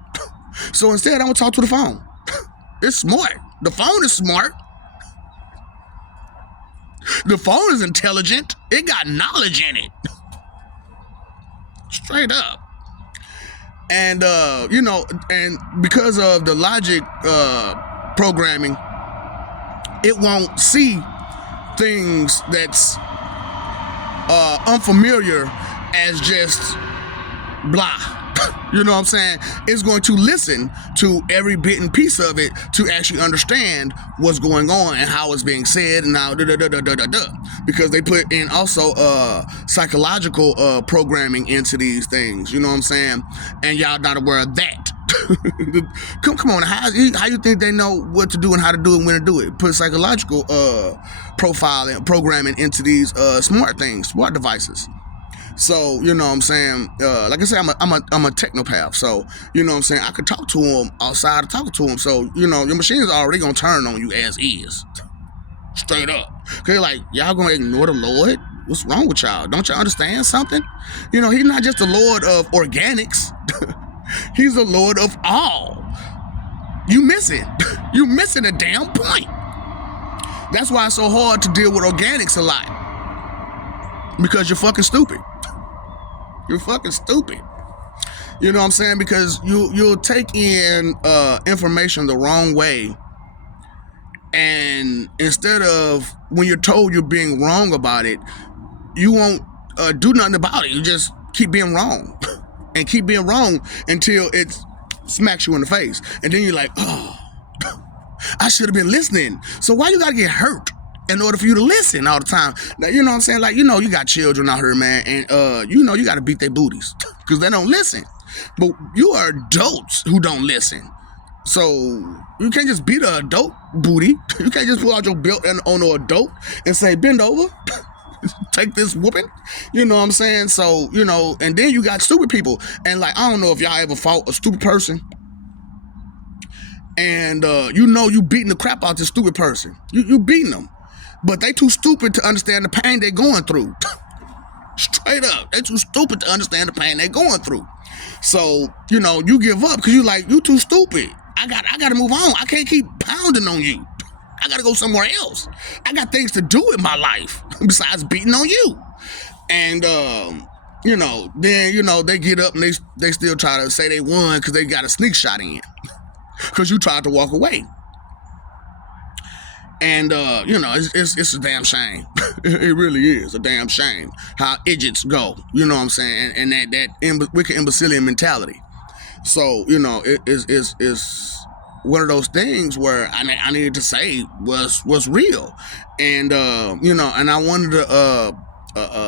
So instead, I'm gonna talk to the phone. It's smart. The phone is smart. The phone is intelligent. It got knowledge in it. Straight up. And and because of the logic programming, it won't see things that's unfamiliar as just blah. You know what I'm saying? It's going to listen to every bit and piece of it to actually understand what's going on and how it's being said, and now because they put in also psychological programming into these things. You know what I'm saying? And y'all not aware of that. Come on, how you think they know what to do and how to do it and when to do it? Put psychological profile and programming into these smart devices. So, you know what I'm saying? Like I said, I'm a technopath. So, you know what I'm saying? I could talk to him outside of talking to him. So, your machine is already going to turn on you as is. Straight up. Because like, y'all going to ignore the Lord? What's wrong with y'all? Don't y'all understand something? He's not just the Lord of organics. He's the Lord of all. You missing. You missing a damn point. That's why it's so hard to deal with organics a lot. Because you're fucking stupid. You're fucking stupid. You know what I'm saying? Because you'll take in information the wrong way, and instead of when you're told you're being wrong about it, you won't do nothing about it. You just keep being wrong and keep being wrong until it smacks you in the face, and then you're like, oh, I should have been listening. So why you gotta get hurt in order for you to listen all the time? Now, you know what I'm saying? Like, you know, you got children out here, man, and you know you gotta beat their booties because they don't listen. But you are adults who don't listen. So you can't just beat an adult booty. You can't just pull out your belt on an adult and say, bend over, take this whooping. You know what I'm saying? So, you know, and then you got stupid people. And like, I don't know if y'all ever fought a stupid person. And you know you beating the crap out this stupid person. You beating them. But they too stupid to understand the pain they're going through. Straight up. They too stupid to understand the pain they're going through. So, you know, you give up because you like, you too stupid. I got to move on. I can't keep pounding on you. I got to go somewhere else. I got things to do in my life besides beating on you. And, you know, then, you know, they get up and they still try to say they won because they got a sneak shot in. Because you tried to walk away. And, you know, it's a damn shame. It really is a damn shame how idiots go, you know what I'm saying? And that wicked imbecilian mentality. So, you know, it's one of those things where I needed to say was real. And, you know, and I wanted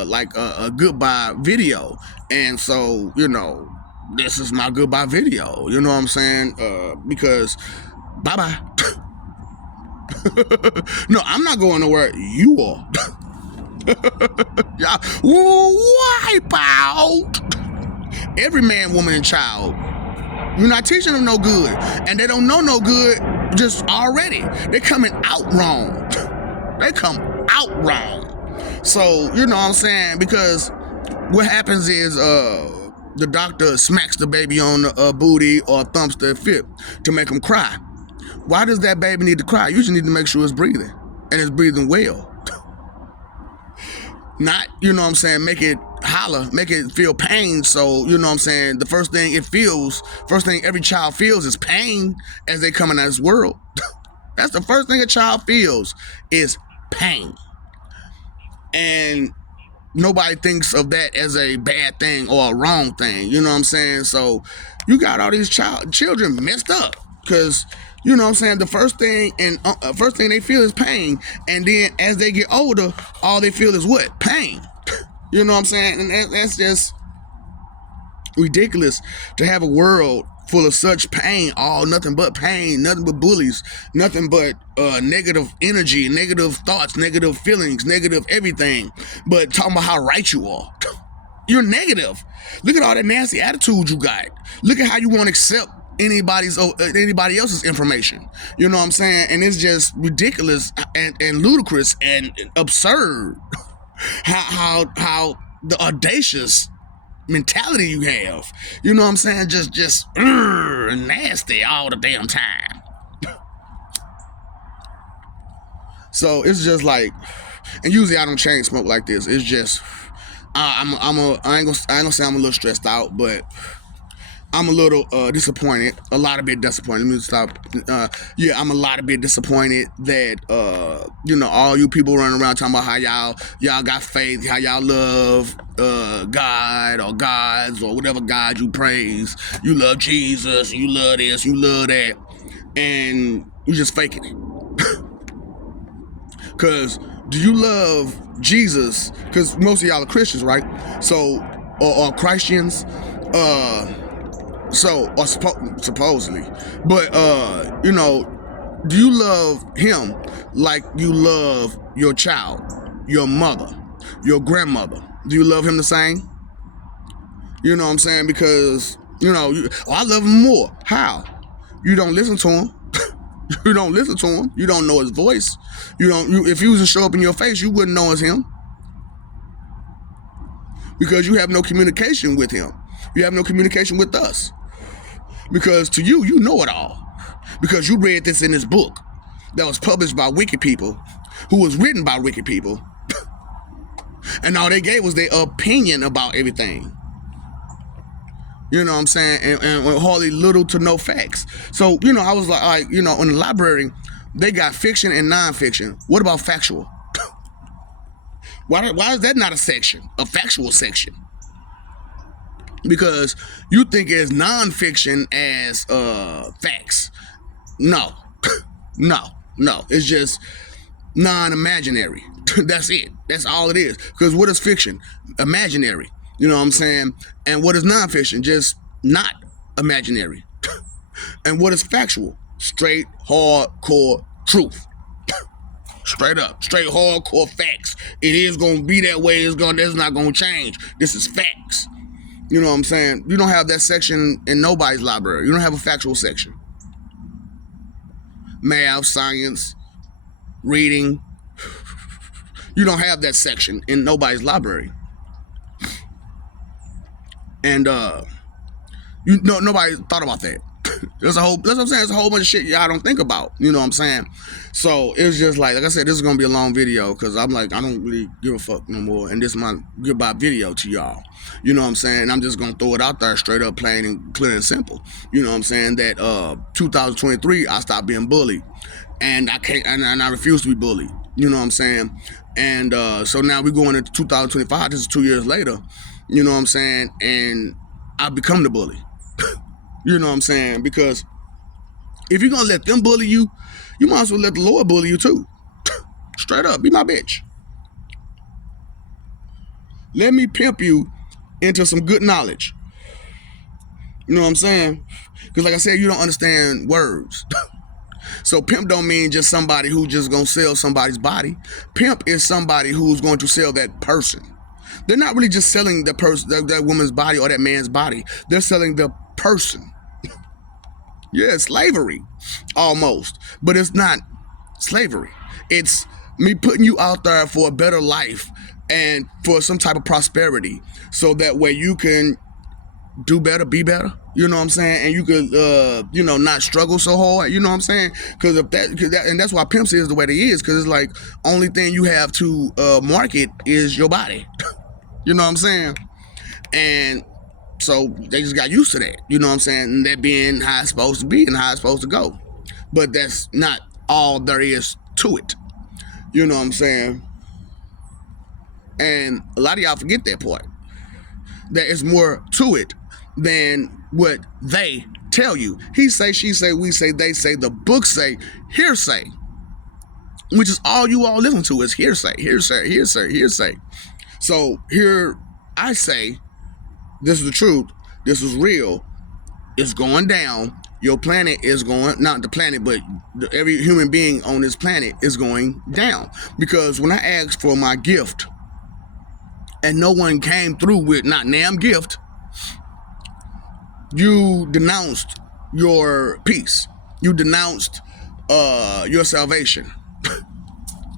like a goodbye video. And so, you know, this is my goodbye video, you know what I'm saying? Because bye-bye. No, I'm not going nowhere. You are. Y'all wipe out every man, woman, and child. You're not teaching them no good, and they don't know no good just already. They're coming out wrong. They come out wrong. So, you know what I'm saying? Because what happens is the doctor smacks the baby on the booty or thumps the hip to make them cry. Why does that baby need to cry? You just need to make sure it's breathing, and it's breathing well. Not, you know what I'm saying, make it holler, make it feel pain. So, you know what I'm saying, the first thing every child feels is pain as they come into this world. That's the first thing a child feels is pain. And nobody thinks of that as a bad thing or a wrong thing, you know what I'm saying? So you got all these children messed up because, you know what I'm saying, the first thing they feel is pain, and then as they get older, all they feel is what? Pain. You know what I'm saying? And that's just ridiculous to have a world full of such pain, nothing but pain, nothing but bullies, nothing but negative energy, negative thoughts, negative feelings, negative everything, but talking about how right you are. You're negative. Look at all that nasty attitude you got. Look at how you won't accept anybody else's information. You know what I'm saying? And it's just ridiculous and ludicrous and absurd how the audacious mentality you have. You know what I'm saying? Just nasty all the damn time. So it's just like, and usually I don't chain smoke like this. It's just I ain't gonna say I'm a little stressed out, but I'm a little disappointed, a lot of bit disappointed. Let me stop. I'm a lot of bit disappointed that, you know, all you people running around talking about how y'all got faith, how y'all love God or gods or whatever God you praise. You love Jesus, you love this, you love that, and you just faking it. Because do you love Jesus? Because most of y'all are Christians, right? So, or Christians. Supposedly, but you know, do you love him like you love your child, your mother, your grandmother? Do you love him the same? You know what I'm saying? Because, you know, I love him more. How? You don't listen to him. You don't listen to him. You don't know his voice. If he was to show up in your face, you wouldn't know it's him, because you have no communication with him. You have no communication with us. Because to you, you know it all. Because you read this in this book that was published by wicked people, who was written by wicked people. And all they gave was their opinion about everything. You know what I'm saying? And with hardly little to no facts. So, I was like, in the library, they got fiction and nonfiction. What about factual? Why is that not a section? A factual section? Because you think it's nonfiction as facts. No. No. It's just non-imaginary. That's it. That's all it is. Because what is fiction? Imaginary. You know what I'm saying? And what is nonfiction? Just not imaginary. And what is factual? Straight, hardcore truth. Straight up. Straight, hardcore facts. It is going to be that way. That's not going to change. This is facts. You know what I'm saying? You don't have that section in nobody's library. You don't have a factual section. Math, science, reading. You don't have that section in nobody's library. And nobody thought about that. That's what I'm saying. There's a whole bunch of shit y'all don't think about. You know what I'm saying? So it was just like I said, this is gonna be a long video because I'm like, I don't really give a fuck no more. And this is my goodbye video to y'all. You know what I'm saying? I'm just gonna throw it out there straight up, plain and clear and simple. You know what I'm saying? That 2023, I stopped being bullied, and I can't, and I refuse to be bullied. You know what I'm saying? And so now we're going into 2025. This is 2 years later. You know what I'm saying? And I become the bully. You know what I'm saying? Because if you're gonna let them bully you, you might as well let the Lord bully you too. Straight up, be my bitch. Let me pimp you into some good knowledge. You know what I'm saying? Because like I said, you don't understand words. So pimp don't mean just somebody who just gonna sell somebody's body. Pimp is somebody who's going to sell that person. They're not really just selling the person, that woman's body or that man's body. They're selling the person. Yeah, slavery, almost. But it's not slavery. It's me putting you out there for a better life and for some type of prosperity, so that way you can do better, be better. You know what I'm saying? And you could, not struggle so hard. You know what I'm saying? Because and that's why pimps is the way they is. Because it's like only thing you have to market is your body. You know what I'm saying? And so they just got used to that. You know what I'm saying? And that being how it's supposed to be and how it's supposed to go. But that's not all there is to it. You know what I'm saying? And a lot of y'all forget that part. There is more to it than what they tell you. He say, she say, we say, they say, the book say, hearsay. Which is all you all listen to is hearsay, hearsay, hearsay, hearsay. So here I say, this is the truth. This is real. It's going down. Your planet is going, not the planet, but every human being on this planet is going down. Because when I asked for my gift and no one came through with not damn gift, you denounced your peace. You denounced your salvation.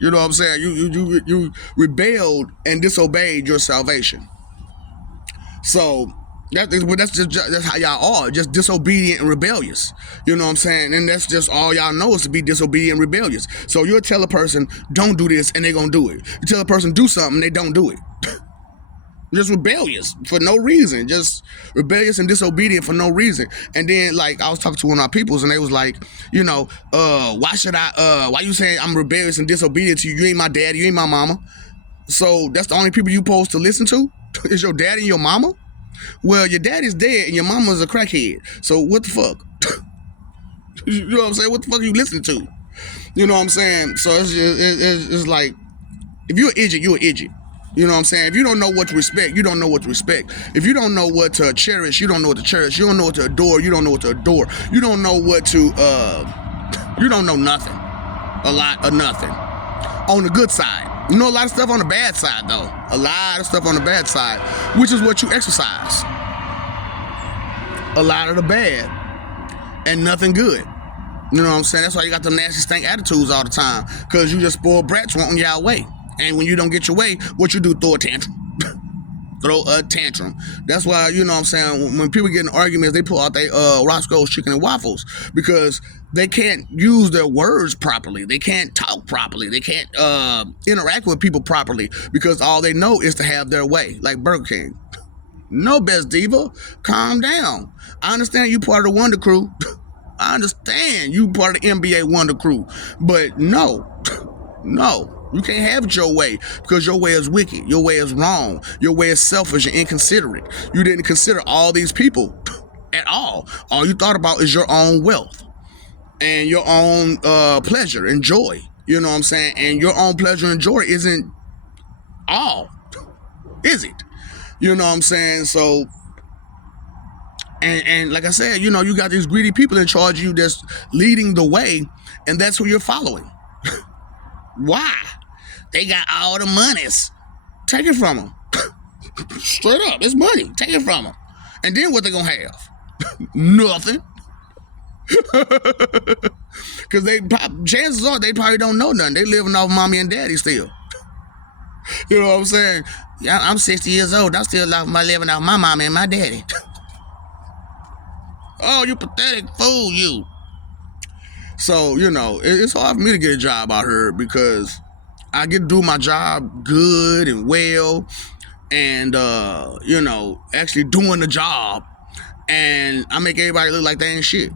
You know what I'm saying? You rebelled and disobeyed your salvation. So that's how y'all are, just disobedient and rebellious. You know what I'm saying? And that's just all y'all know is to be disobedient and rebellious. So you'll tell a person, don't do this, and they're gonna do it. You tell a person, do something, they don't do it. Just rebellious for no reason. Just rebellious and disobedient for no reason. And then, like, I was talking to one of our peoples, and they was like, why you saying I'm rebellious and disobedient to you? You ain't my daddy, you ain't my mama. So that's the only people you supposed to listen to? Is your daddy and your mama? Well, your daddy's dead and your mama's a crackhead. So what the fuck? You know what I'm saying? What the fuck are you listening to? You know what I'm saying? So it's like, if you're an idiot, you're an idiot. You know what I'm saying? If you don't know what to respect, you don't know what to respect. If you don't know what to cherish, you don't know what to cherish. You don't know what to adore, you don't know what to adore. You don't know what to, you don't know nothing. A lot of nothing. On the good side. You know a lot of stuff on the bad side, though. A lot of stuff on the bad side, which is what you exercise. A lot of the bad and nothing good. You know what I'm saying? That's why you got them nasty stank attitudes all the time, because you just spoiled brats wanting y'all way. And when you don't get your way, what you do? Throw a tantrum. Throw a tantrum. That's why, you know what I'm saying, when people get in arguments, they pull out their Roscoe's Chicken and Waffles, because they can't use their words properly. They can't talk properly. They can't interact with people properly, because all they know is to have their way, like Burger King. No, Best Diva, calm down. I understand you part of the Wonder Crew. I understand you part of the NBA Wonder Crew. But no, you can't have it your way because your way is wicked. Your way is wrong. Your way is selfish and inconsiderate. You didn't consider all these people at all. All you thought about is your own wealth and your own pleasure and joy. You know what I'm saying? And your own pleasure and joy isn't all, is it? You know what I'm saying? So, and like I said, you know, you got these greedy people in charge of you that's leading the way, and that's who you're following. Why? They got all the monies. Take it from them. Straight up, it's money. Take it from them. And then what they gonna have? Nothing. Because chances are they probably don't know nothing. They living off mommy and daddy still. You know what I'm saying? Yeah, I'm 60 years old. I'm still living off my mama and my daddy. Oh, you pathetic fool, you. So, you know, it's hard for me to get a job out here because I get to do my job good and well and, you know, actually doing the job. And I make everybody look like they ain't shit.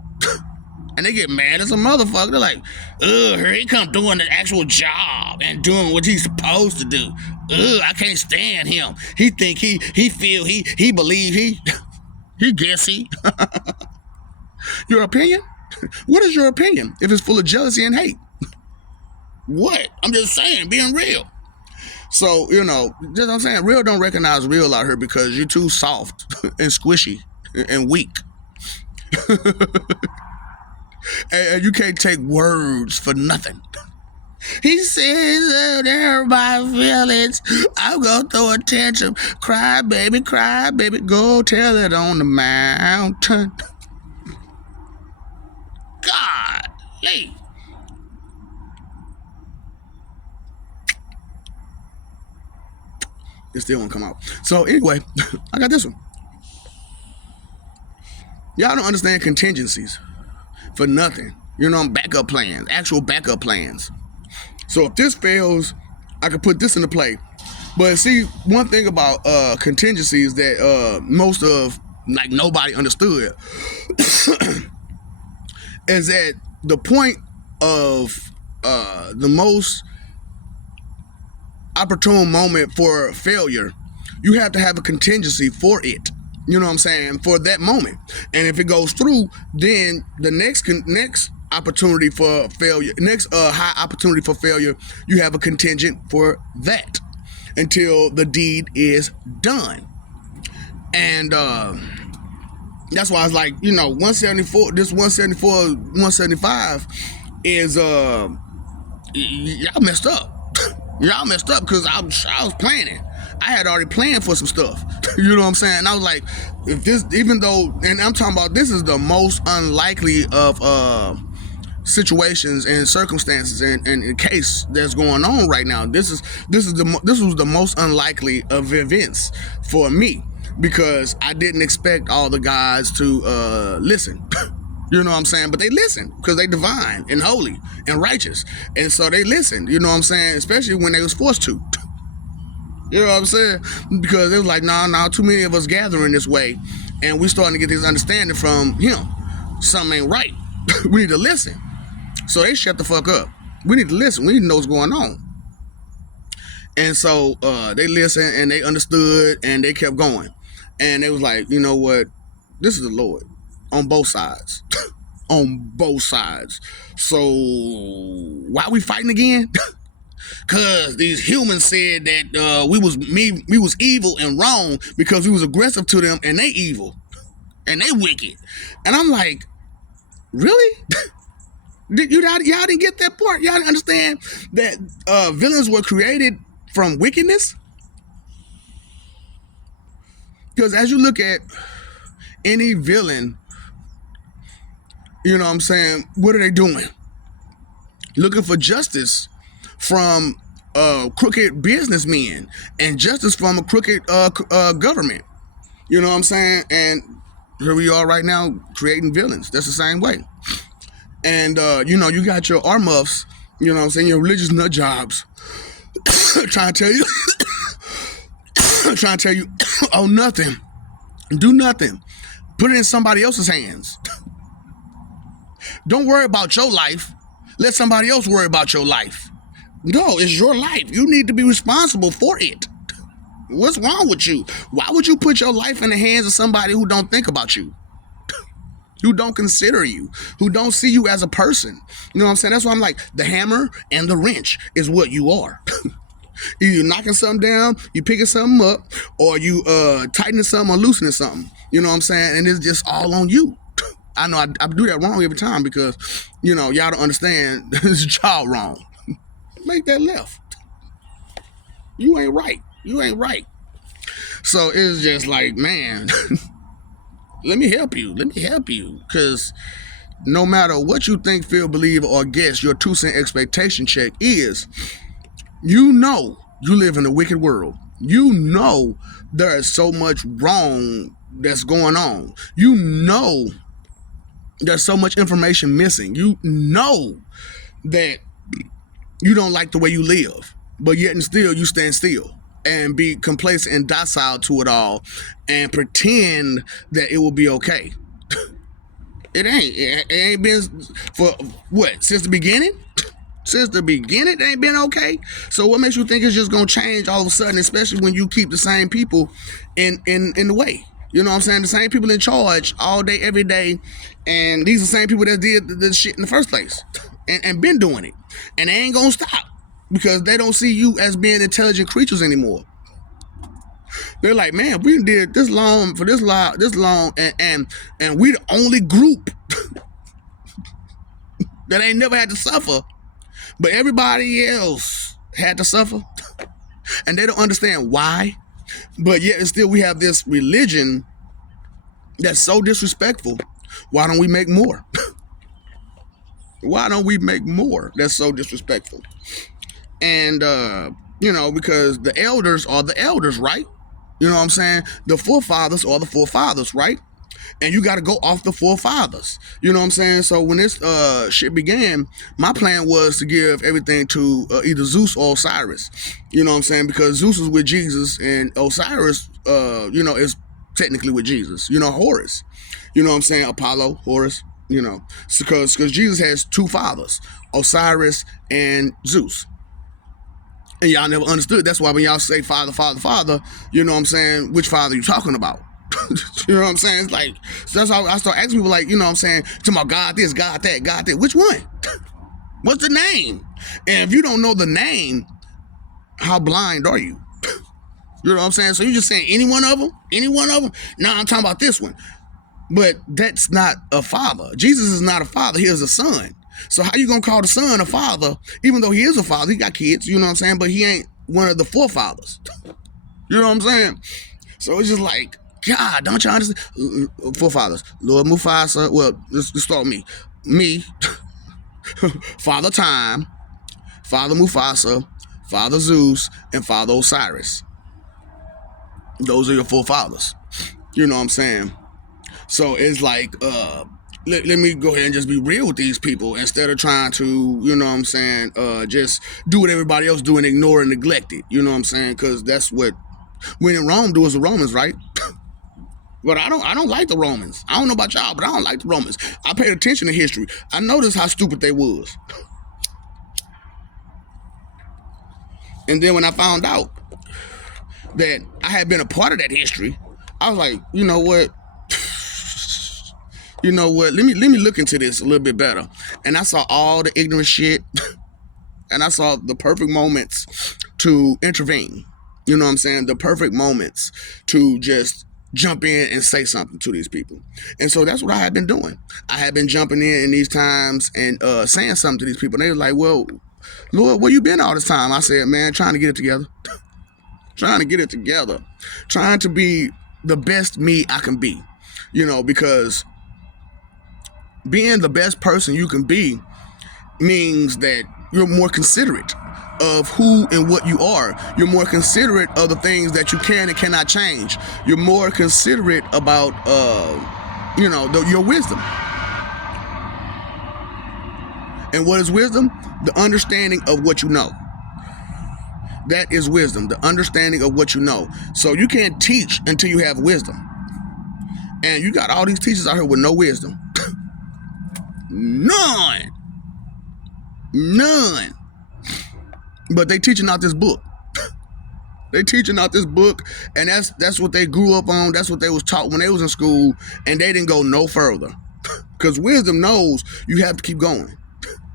And they get mad as a motherfucker. They're like, ugh, here he come doing the actual job and doing what he's supposed to do. Ugh, I can't stand him. He think he feel he believe he guess he. Your opinion? What is your opinion if it's full of jealousy and hate? What? I'm just saying, being real. So, you know, just what I'm saying, real don't recognize real out here because you're too soft and squishy and weak. And you can't take words for nothing. He says, they're my feelings. I'm going to throw a tantrum. Cry, baby, go tell it on the mountain. Golly. It still won't come out. So anyway, I got this one. Y'all don't understand contingencies for nothing. You know, backup plans, actual backup plans. So if this fails, I could put this into play. But see, one thing about contingencies that most of, like, nobody understood is that the point of the most opportune moment for failure, you have to have a contingency for it. You know what I'm saying? For that moment. And if it goes through, then the next opportunity for failure, high opportunity for failure, you have a contingent for that until the deed is done. And that's why I was like, you know, 174, this 174, 175 is y'all messed up. Y'all messed up because I was planning. I had already planned for some stuff. You know what I'm saying? And I was like, if this, even though, and I'm talking about this is the most unlikely of situations and circumstances and case that's going on right now. This was the most unlikely of events for me because I didn't expect all the guys to listen. You know what I'm saying? But they listened because they divine and holy and righteous. And so they listened, you know what I'm saying? Especially when they was forced to. You know what I'm saying? Because it was like, nah, too many of us gathering this way. And we starting to get this understanding from him. Something ain't right. We need to listen. So they shut the fuck up. We need to listen. We need to know what's going on. And so they listened and they understood and they kept going. And they was like, you know what? This is the Lord. On both sides. On both sides. So why are we fighting again? Cause these humans said that we was evil and wrong because we was aggressive to them and they evil and they wicked. And I'm like, really? Y'all didn't get that part? Y'all didn't understand that villains were created from wickedness? Because as you look at any villain, you know what I'm saying, what are they doing? Looking for justice from crooked businessmen and justice from a crooked government. You know what I'm saying? And here we are right now creating villains. That's the same way. And, you know, you got your armuffs, you know what I'm saying, your religious nut jobs trying to tell you, oh, nothing. Do nothing. Put it in somebody else's hands. Don't worry about your life. Let somebody else worry about your life. No, it's your life. You need to be responsible for it. What's wrong with you? Why would you put your life in the hands of somebody who don't think about you? Who don't consider you, who don't see you as a person? You know what I'm saying? That's why I'm like, the hammer and the wrench is what you are. Either you're knocking something down, you picking something up, or you tightening something or loosening something. You know what I'm saying? And it's just all on you. I know I do that wrong every time because, you know, y'all don't understand. It's y'all wrong. Make that left. You ain't right. You ain't right. So it's just like, man, let me help you. Let me help you. Because no matter what you think, feel, believe, or guess, your 2-cent expectation check is, you know you live in a wicked world. You know there is so much wrong that's going on. You know there's so much information missing. You know that you don't like the way you live, but yet and still you stand still and be complacent and docile to it all and pretend that it will be okay. It ain't. It ain't been for what? Since the beginning? Since the beginning, it ain't been okay. So what makes you think it's just gonna change all of a sudden, especially when you keep the same people in the way? You know what I'm saying? The same people in charge all day, every day. And these are the same people that did the shit in the first place and been doing it. And they ain't gonna stop because they don't see you as being intelligent creatures anymore. They're like, man, we did this long for this long, and we the only group that ain't never had to suffer, but everybody else had to suffer. And they don't understand why. But yet and still we have this religion that's so disrespectful. Why don't we make more? Why don't we make more? That's so disrespectful. And you know, because the elders are the elders, right? You know what I'm saying? The forefathers are the forefathers, right? And you got to go off the forefathers. You know what I'm saying? So when this shit began, my plan was to give everything to either Zeus or Osiris. You know what I'm saying? Because Zeus is with Jesus and Osiris, you know, is technically with Jesus. You know, Horus. You know what I'm saying? Apollo, Horus, you know. Because Jesus has two fathers, Osiris and Zeus. And y'all never understood. That's why when y'all say father, father, father, you know what I'm saying, which father you talking about? You know what I'm saying? It's like, so that's how I start asking people, like, you know what I'm saying, talking about God this, God that, God that. Which one? What's the name? And if you don't know the name, how blind are you? You know what I'm saying? So you just saying any one of them? Any one of them? No, I'm talking about this one. But that's not a father. Jesus is not a father. He is a son. So how you gonna call the son a father, even though he is a father? He got kids, you know what I'm saying? But he ain't one of the forefathers. You know what I'm saying? So it's just like, God, don't you understand? Forefathers, Lord Mufasa. Well, let's start with me, Father Time, Father Mufasa, Father Zeus, and Father Osiris. Those are your forefathers. You know what I'm saying? So it's like, let me go ahead and just be real with these people instead of trying to, you know what I'm saying, just do what everybody else do and ignore and neglect it. You know what I'm saying? Because that's what, when in Rome, do as the Romans, right? But I don't like the Romans. I don't know about y'all, but I don't like the Romans. I paid attention to history. I noticed how stupid they was. And then when I found out that I had been a part of that history, I was like, you know what? You know what? Let me look into this a little bit better. And I saw all the ignorant shit, and I saw the perfect moments to intervene. You know what I'm saying? The perfect moments to just jump in and say something to these people. And so that's what I had been doing. I had been jumping in these times and saying something to these people. And they were like, well, Lord, where you been all this time? I said, man, trying to get it together. Trying to get it together. Trying to be the best me I can be. You know, because being the best person you can be means that you're more considerate of who and what you are. You're more considerate of the things that you can and cannot change. You're more considerate about, you know, your wisdom. And what is wisdom? The understanding of what you know. That is wisdom, the understanding of what you know. So you can't teach until you have wisdom. And you got all these teachers out here with no wisdom. None. But they teaching out this book. They teaching out this book, and that's what they grew up on. That's what they was taught when they was in school, and they didn't go no further. Because wisdom knows you have to keep going.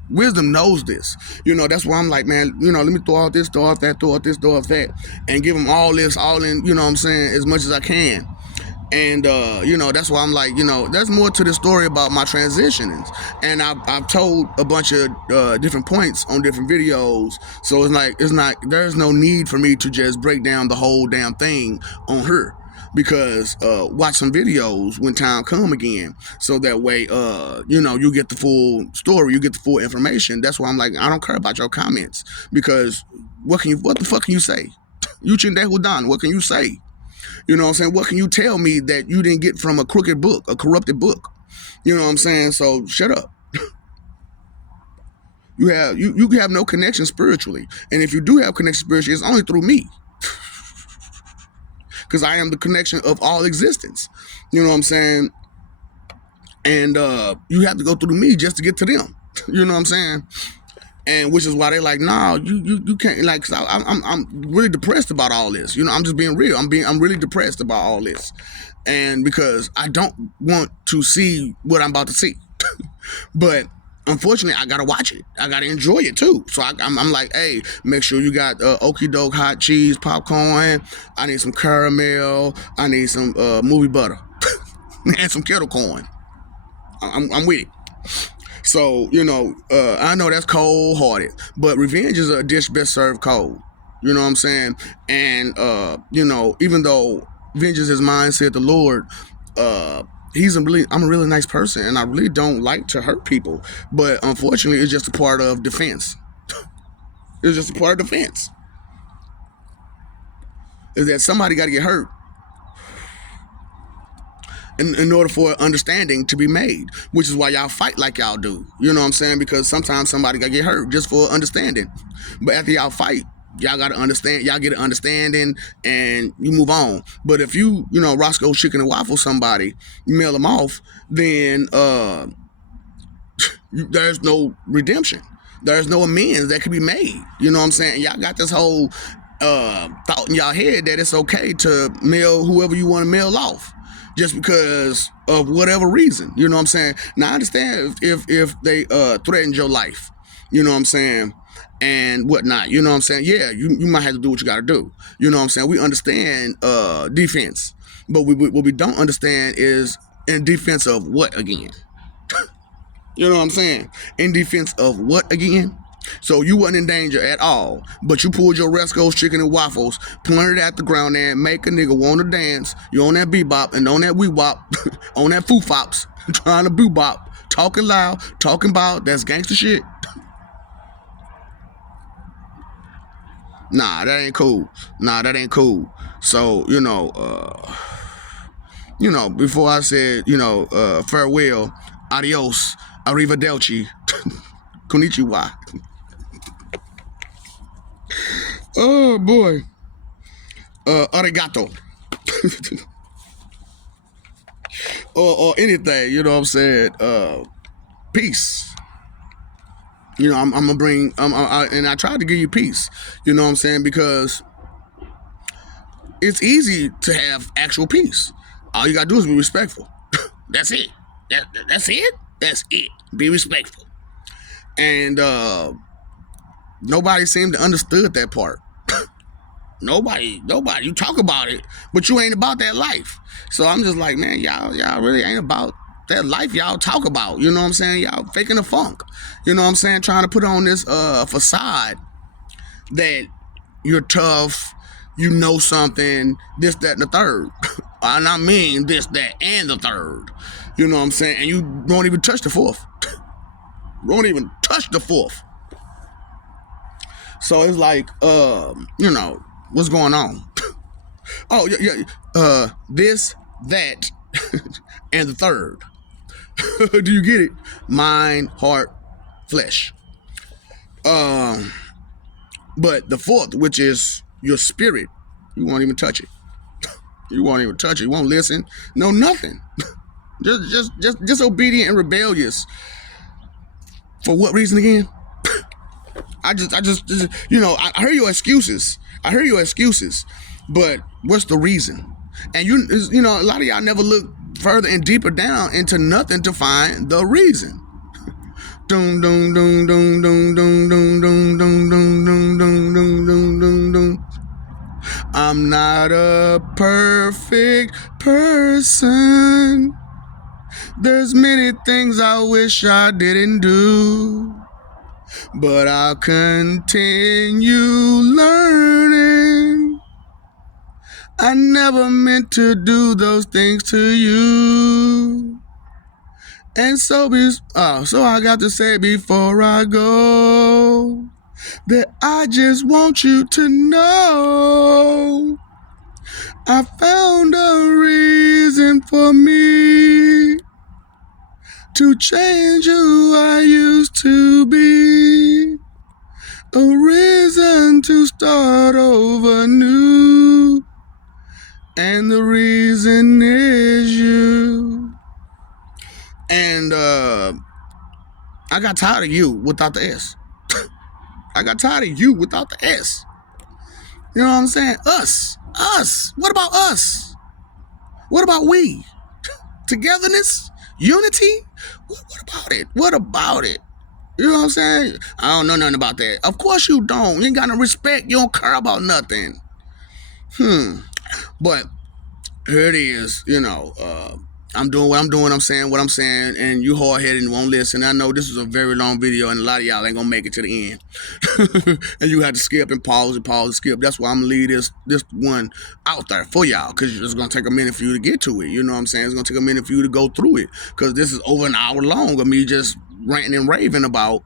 Wisdom knows this. That's why I'm like, man, let me throw out this, throw out that, throw out this, throw out that, and give them all this, all in, what I'm saying, as much as I can. And, that's why I'm like, there's more to the story about my transitionings. And I've told a bunch of different points on different videos. So there's no need for me to just break down the whole damn thing on her. Because watch some videos when time come again, so that way you get the full story, you get the full information. That's why I'm like, I don't care about your comments, because what the fuck can you say? You chindehu done. What can you say? You know what I'm saying? What can you tell me that you didn't get from a crooked book, a corrupted book? You know what I'm saying? So shut up. You have no connection spiritually, and if you do have connection spiritually, it's only through me. Because I am the connection of all existence. You know what I'm saying? And you have to go through me just to get to them. You know what I'm saying? And which is why they're like, no, you can't. Like, I'm really depressed about all this. I'm just being real. I'm really depressed about all this, and because I don't want to see what I'm about to see. But unfortunately, I gotta watch it. I gotta enjoy it too. So I'm like, hey, make sure you got Okie Doke hot cheese popcorn. I need some caramel. I need some movie butter and some kettle corn. I'm with it. So I know that's cold-hearted, but revenge is a dish best served cold. You know what I'm saying? And even though vengeance is mine, said the Lord, I'm a really nice person, and I really don't like to hurt people. But unfortunately, it's just a part of defense. It's just a part of defense. Is that somebody got to get hurt in order for understanding to be made, which is why y'all fight like y'all do. You know what I'm saying? Because sometimes somebody got to get hurt just for understanding. But after y'all fight, y'all got to understand, y'all get an understanding, and you move on. But if you Roscoe Chicken and Waffle somebody, you mail them off, then there's no redemption. There's no amends that can be made. You know what I'm saying? Y'all got this whole thought in y'all head that it's okay to mail whoever you want to mail off, just because of whatever reason. You know what I'm saying? Now, I understand if they threatened your life, you know what I'm saying, and whatnot. You know what I'm saying? Yeah, you might have to do what you got to do. You know what I'm saying? We understand defense, but what we don't understand is in defense of what again? You know what I'm saying? In defense of what again? So you wasn't in danger at all, but you pulled your Roscoe's Chicken and Waffles, planted it at the ground there, and make a nigga want to dance. You on that bebop and on that wee-wop, on that foo-fops, trying to boo-bop, talking loud, talking about that's gangster shit. Nah, that ain't cool. So, before I said, farewell, adios, arrivederci, konnichiwa. Oh boy. Arigato. or anything, you know what I'm saying? Peace. I'm gonna bring, and I tried to give you peace, you know what I'm saying? Because it's easy to have actual peace. All you gotta do is be respectful. That's it. That's it? That's it. Be respectful. And nobody seemed to understood that part. Nobody. You talk about it, but you ain't about that life. So I'm just like, man, y'all really ain't about that life y'all talk about. You know what I'm saying? Y'all faking the funk. You know what I'm saying? Trying to put on this facade that you're tough, you know something, this, that, and the third. And I mean this, that, and the third. You know what I'm saying? And you won't even touch the fourth. Won't even touch the fourth. So it's like, what's going on? Oh, yeah. This, that, and the third. Do you get it? Mind, heart, flesh. But the fourth, which is your spirit, you won't even touch it. You won't even touch it. You won't listen. No, nothing. just disobedient and rebellious. For what reason again? I just I hear your excuses. But what's the reason? And a lot of y'all never look further and deeper down into nothing to find the reason. Dum dum dum dum dum dum dum dum dum dum dum dum dum dum dum. I'm not a perfect person. There's many things I wish I didn't do, but I'll continue learning. I never meant to do those things to you. And so I got to say before I go that I just want you to know I found a reason for me to change who I used to be. A reason to start over new. And the reason is you. And I got tired of you without the S. I got tired of you without the S. You know what I'm saying? Us. What about us? What about we? Togetherness? Unity? What about it? You know what I'm saying? I don't know nothing about that. Of course you don't. You ain't got no respect. You don't care about nothing. But here it is, I'm doing what I'm doing, I'm saying what I'm saying, and you hard-headed and won't listen. I know this is a very long video, and a lot of y'all ain't gonna make it to the end. And you had to skip and pause and skip. That's why I'm gonna leave this one out there for y'all, because it's gonna take a minute for you to get to it. You know what I'm saying? It's gonna take a minute for you to go through it, because this is over an hour long of me just ranting and raving about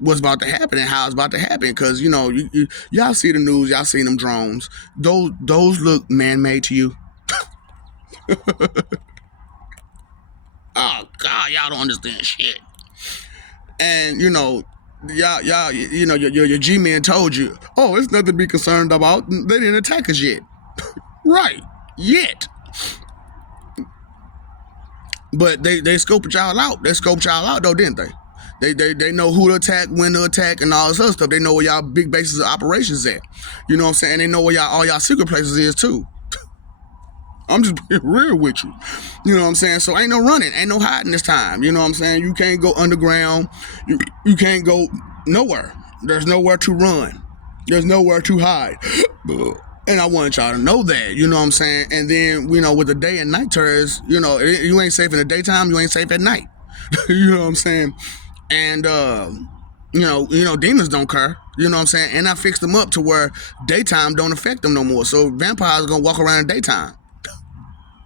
what's about to happen and how it's about to happen. Because y'all see the news, y'all seen them drones. Those look man-made to you. Oh God, y'all don't understand shit. And your G-men told you, oh, it's nothing to be concerned about. They didn't attack us yet. Right, yet. But they scoped y'all out. They scoped y'all out though, didn't they? They know who to attack, when to attack, and all this other stuff. They know where y'all big bases of operations at. You know what I'm saying? They know where all y'all secret places is too. I'm just being real with you. You know what I'm saying? So ain't no running, ain't no hiding this time. You know what I'm saying? You can't go underground. You can't go nowhere. There's nowhere to run. There's nowhere to hide. And I wanted y'all to know that, you know what I'm saying? And then, with the day and night terrors, you ain't safe in the daytime, you ain't safe at night. You know what I'm saying? And, demons don't care. You know what I'm saying? And I fixed them up to where daytime don't affect them no more. So vampires are going to walk around in daytime.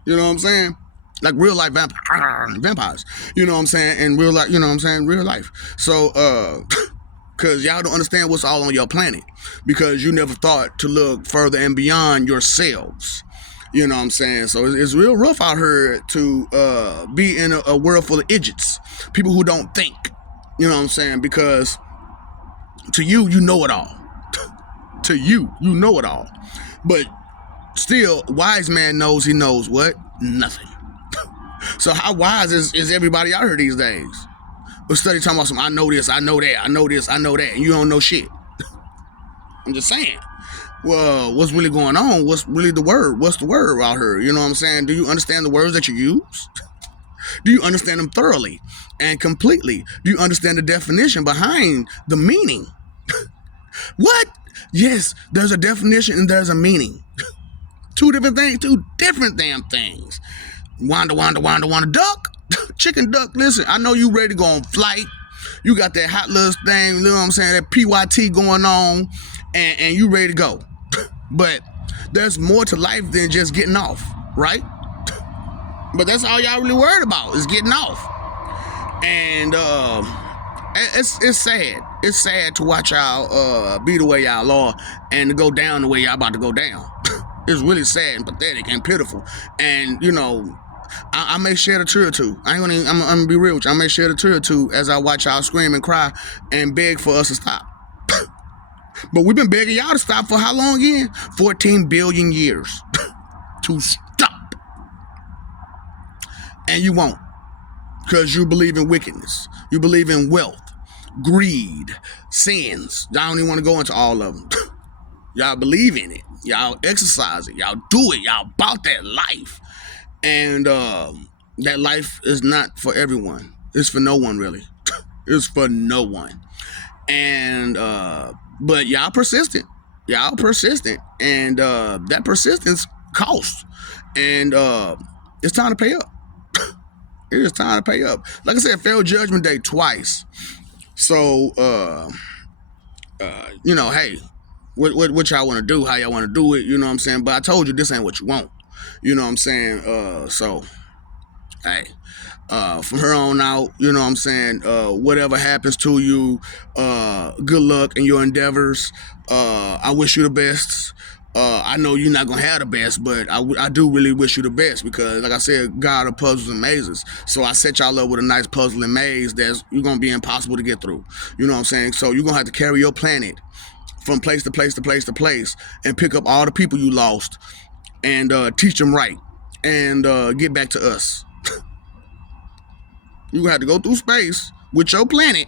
You know what I'm saying? Like real life vampires. You know what I'm saying? And real life, real life. So, because y'all don't understand what's all on your planet. Because you never thought to look further and beyond yourselves. You know what I'm saying? So it's real rough out here to be in a world full of idiots. People who don't think. You know what I'm saying? Because to you, you know it all. To you, you know it all. But still, wise man knows he knows what? Nothing. So how wise is everybody out here these days? But study talking about some, I know this, I know that, I know this, I know that, and you don't know shit. I'm just saying. Well, what's really going on? What's really the word? What's the word out here? You know what I'm saying? Do you understand the words that you use? Do you understand them thoroughly and completely? Do you understand the definition behind the meaning? What? Yes, there's a definition and there's a meaning. Two different damn things. Wanda, duck. Chicken duck, listen, I know you ready to go on flight. You got that hot little thing, you know what I'm saying, that PYT going on, and you ready to go. But there's more to life than just getting off, right? But that's all y'all really worried about, is getting off. And it's sad. It's sad to watch y'all be the way y'all are and to go down the way y'all about to go down. It's really sad and pathetic and pitiful. And I may shed a tear or two. I'm gonna be real with you. I may shed a tear or two as I watch y'all scream and cry and beg for us to stop. But we've been begging y'all to stop for how long again? 14 billion years. to stop. And you won't. Because you believe in wickedness. You believe in wealth, greed, sins. Y'all don't even want to go into all of them. Y'all believe in it. Y'all exercise it. Y'all do it. Y'all about that life. And that life is not for everyone. It's for no one, really. It's for no one. And but y'all persistent. Y'all persistent. And that persistence costs. And it's time to pay up. It is time to pay up. Like I said, failed judgment day twice. So you know, hey, what y'all want to do, how y'all want to do it, you know what I'm saying? But I told you this ain't what you want. You know what I'm saying? So hey, from here on out, you know what I'm saying, whatever happens to you, good luck in your endeavors. I wish you the best. I know you're not gonna have the best, but I do really wish you the best, because like I said, God of puzzles and mazes. So I set y'all up with a nice puzzle and maze that's gonna be impossible to get through. You know what I'm saying? So you're gonna have to carry your planet from place to place to place to place and pick up all the people you lost and teach them right and get back to us. You're gonna have to go through space with your planet.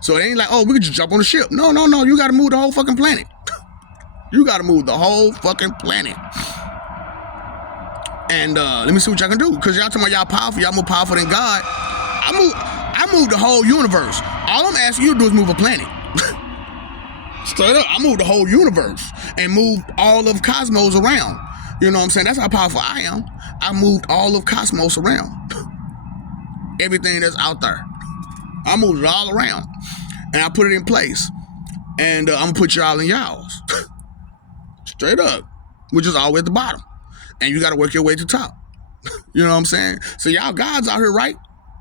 So it ain't like, oh, we could just jump on the ship. No. You gotta move the whole fucking planet. You gotta move the whole fucking planet. And let me see what y'all can do. Because y'all talking about y'all powerful, y'all more powerful than God. I moved the whole universe. All I'm asking you to do is move a planet. Straight up, I moved the whole universe and moved all of cosmos around. You know what I'm saying? That's how powerful I am. I moved all of cosmos around. Everything that's out there. I moved it all around. And I put it in place. And I'm gonna put y'all in y'all's. Straight up. Which is all the way at the bottom. And you gotta work your way to the top. You know what I'm saying? So y'all gods out here, right?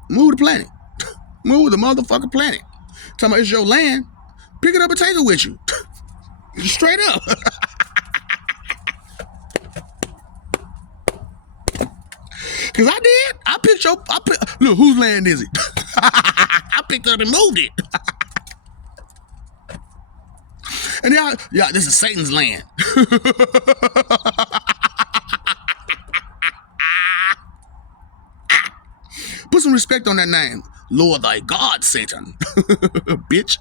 Move the planet. Move the motherfucking planet. Talking about it's your land. Pick it up and take it with you. Straight up. Cause I did. Look, whose land is it? I picked it up and moved it. And y'all, this is Satan's land. Put some respect on that name. Lord thy God, Satan. Bitch.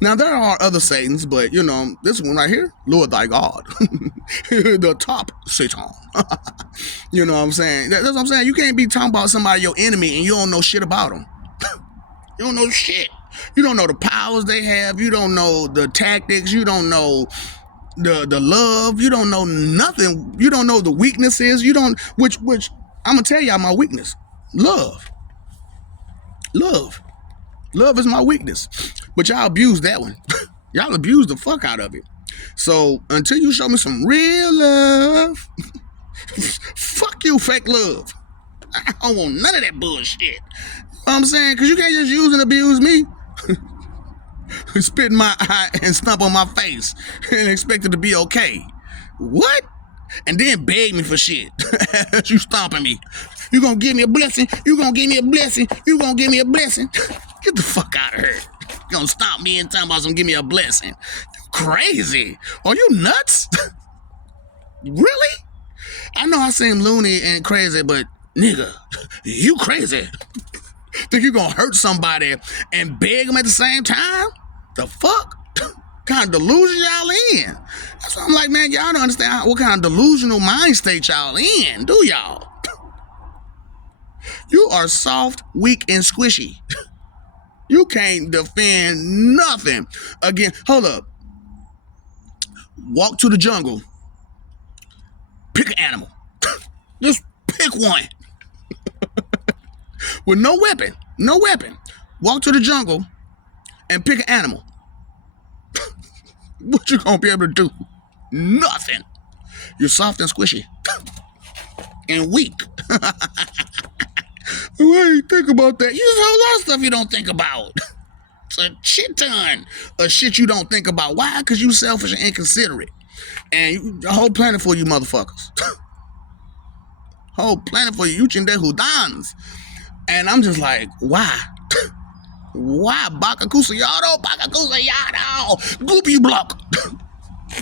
Now, there are other Satans, but, you know, this one right here, Lord thy God. The top Satan. You know what I'm saying? That's what I'm saying. You can't be talking about somebody, your enemy, and you don't know shit about them. You don't know shit. You don't know the powers they have. You don't know the tactics. You don't know the love. You don't know nothing. You don't know the weaknesses. You don't, which I'm going to tell y'all my weakness. Love. Love is my weakness. But y'all abuse that one. Y'all abuse the fuck out of it. So until you show me some real love, fuck you, fake love. I don't want none of that bullshit. You know what I'm saying? Because you can't just use and abuse me. Spit in my eye and stomp on my face and expect it to be okay. What? And then beg me for shit. You stomping me. You gonna give me a blessing? You gonna give me a blessing? You gonna give me a blessing? Get the fuck out of here. You gonna stomp me and talking about some give me a blessing? You crazy. Are you nuts? Really? I know I seem loony and crazy, but nigga, you crazy. Think you gonna hurt somebody and beg them at the same time? The fuck? Kind of delusion y'all in? That's why I'm like, man, y'all don't understand what kind of delusional mind state y'all in, do y'all? You are soft, weak, and squishy. You can't defend nothing. Again, hold up. Walk to the jungle. Pick an animal. Just pick one. With no weapon. No weapon. Walk to the jungle and pick an animal. What you gonna be able to do? Nothing. You're soft and squishy. And weak. Wait, think about that. There's a whole lot of stuff you don't think about. It's a shit ton of shit you don't think about. Why? Because you selfish and inconsiderate. And the whole planet for you motherfuckers. Whole planet for you chindehu-dans. And I'm just like, why? Why? Bakakusayado, Bakakusayado, Goopy block.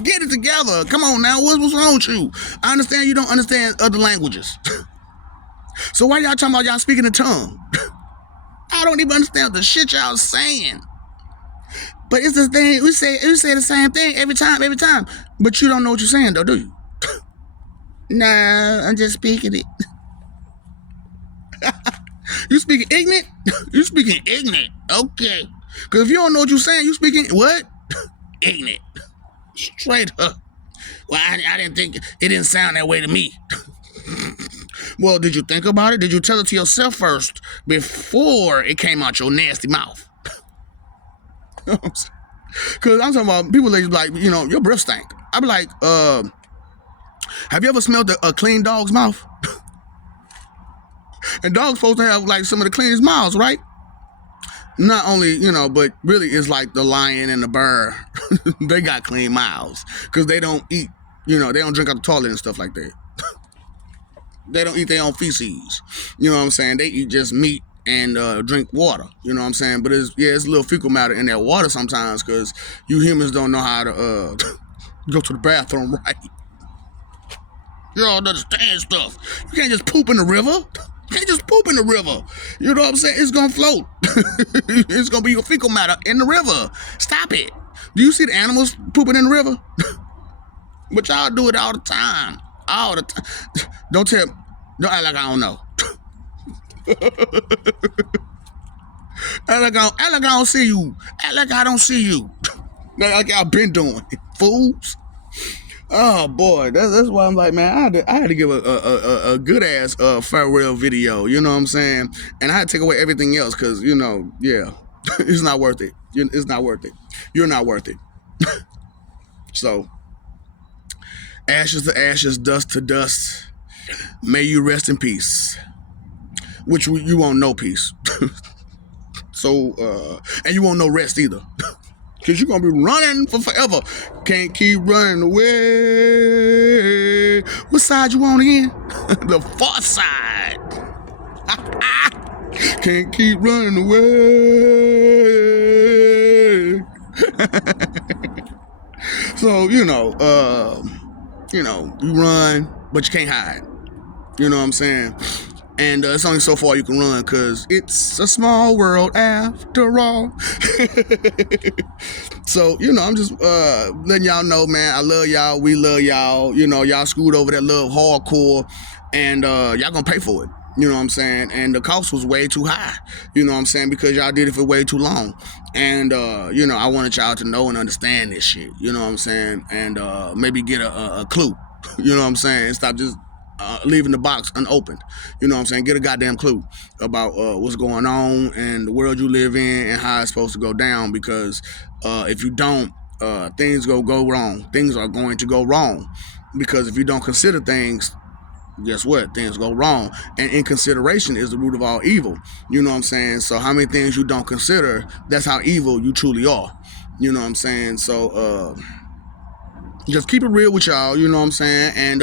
Get it together. Come on now. What's wrong with you? I understand you don't understand other languages. So why y'all talking about y'all speaking a tongue? I don't even understand the shit y'all saying. But it's the thing, we say the same thing every time. But you don't know what you're saying though, do you? Nah, I'm just speaking it. You speaking ignorant? You speaking ignorant. Okay. Because if you don't know what you're saying, you speaking what? Ignorant. Straight up. Well, I didn't think, it didn't sound that way to me. Well, did you think about it? Did you tell it to yourself first before it came out your nasty mouth? Because I'm talking about people that like, you know, your breath stank. I be like, have you ever smelled a clean dog's mouth? And dogs supposed to have like some of the cleanest mouths, right? Not only, you know, but really it's like the lion and the bear. They got clean mouths because they don't eat, you know, they don't drink out the toilet and stuff like that. They don't eat their own feces. You know what I'm saying? They eat just meat and drink water. You know what I'm saying? But it's a little fecal matter in that water sometimes because you humans don't know how to go to the bathroom right. You don't understand stuff. You can't just poop in the river. You can't just poop in the river. You know what I'm saying? It's gonna float. It's gonna be your fecal matter in the river. Stop it. Do you see the animals pooping in the river? But y'all do it all the time. All the time. Don't act like I don't know. Act like I don't see you. Act like I don't see you. Like I've been doing, fools. Oh boy, that's why I'm like, man, I had to give a good ass farewell video. You know what I'm saying? And I had to take away everything else because, you know, yeah, it's not worth it. It's not worth it. You're not worth it. So, ashes to ashes, dust to dust. May you rest in peace. Which you won't know peace. So, and you won't know rest either. Because you're going to be running for forever. Can't keep running away. What side you on again? The far side. Can't keep running away. So, you run, but you can't hide. You know what I'm saying? And it's only so far you can run because it's a small world after all. So, I'm just letting y'all know, man, I love y'all. We love y'all. Y'all screwed over that love hardcore and y'all gonna pay for it. You know what I'm saying? And the cost was way too high. You know what I'm saying? Because y'all did it for way too long. And, I wanted y'all to know and understand this shit. You know what I'm saying? And maybe get a clue. You know what I'm saying? Stop just leaving the box unopened. You know what I'm saying? Get a goddamn clue about what's going on and the world you live in and how it's supposed to go down, because if you don't, things go wrong. Things are going to go wrong, because if you don't consider things, guess what? Things go wrong. And inconsideration is the root of all evil. You know what I'm saying? So how many things you don't consider, that's how evil you truly are. You know what I'm saying? So just keep it real with y'all, you know what I'm saying? And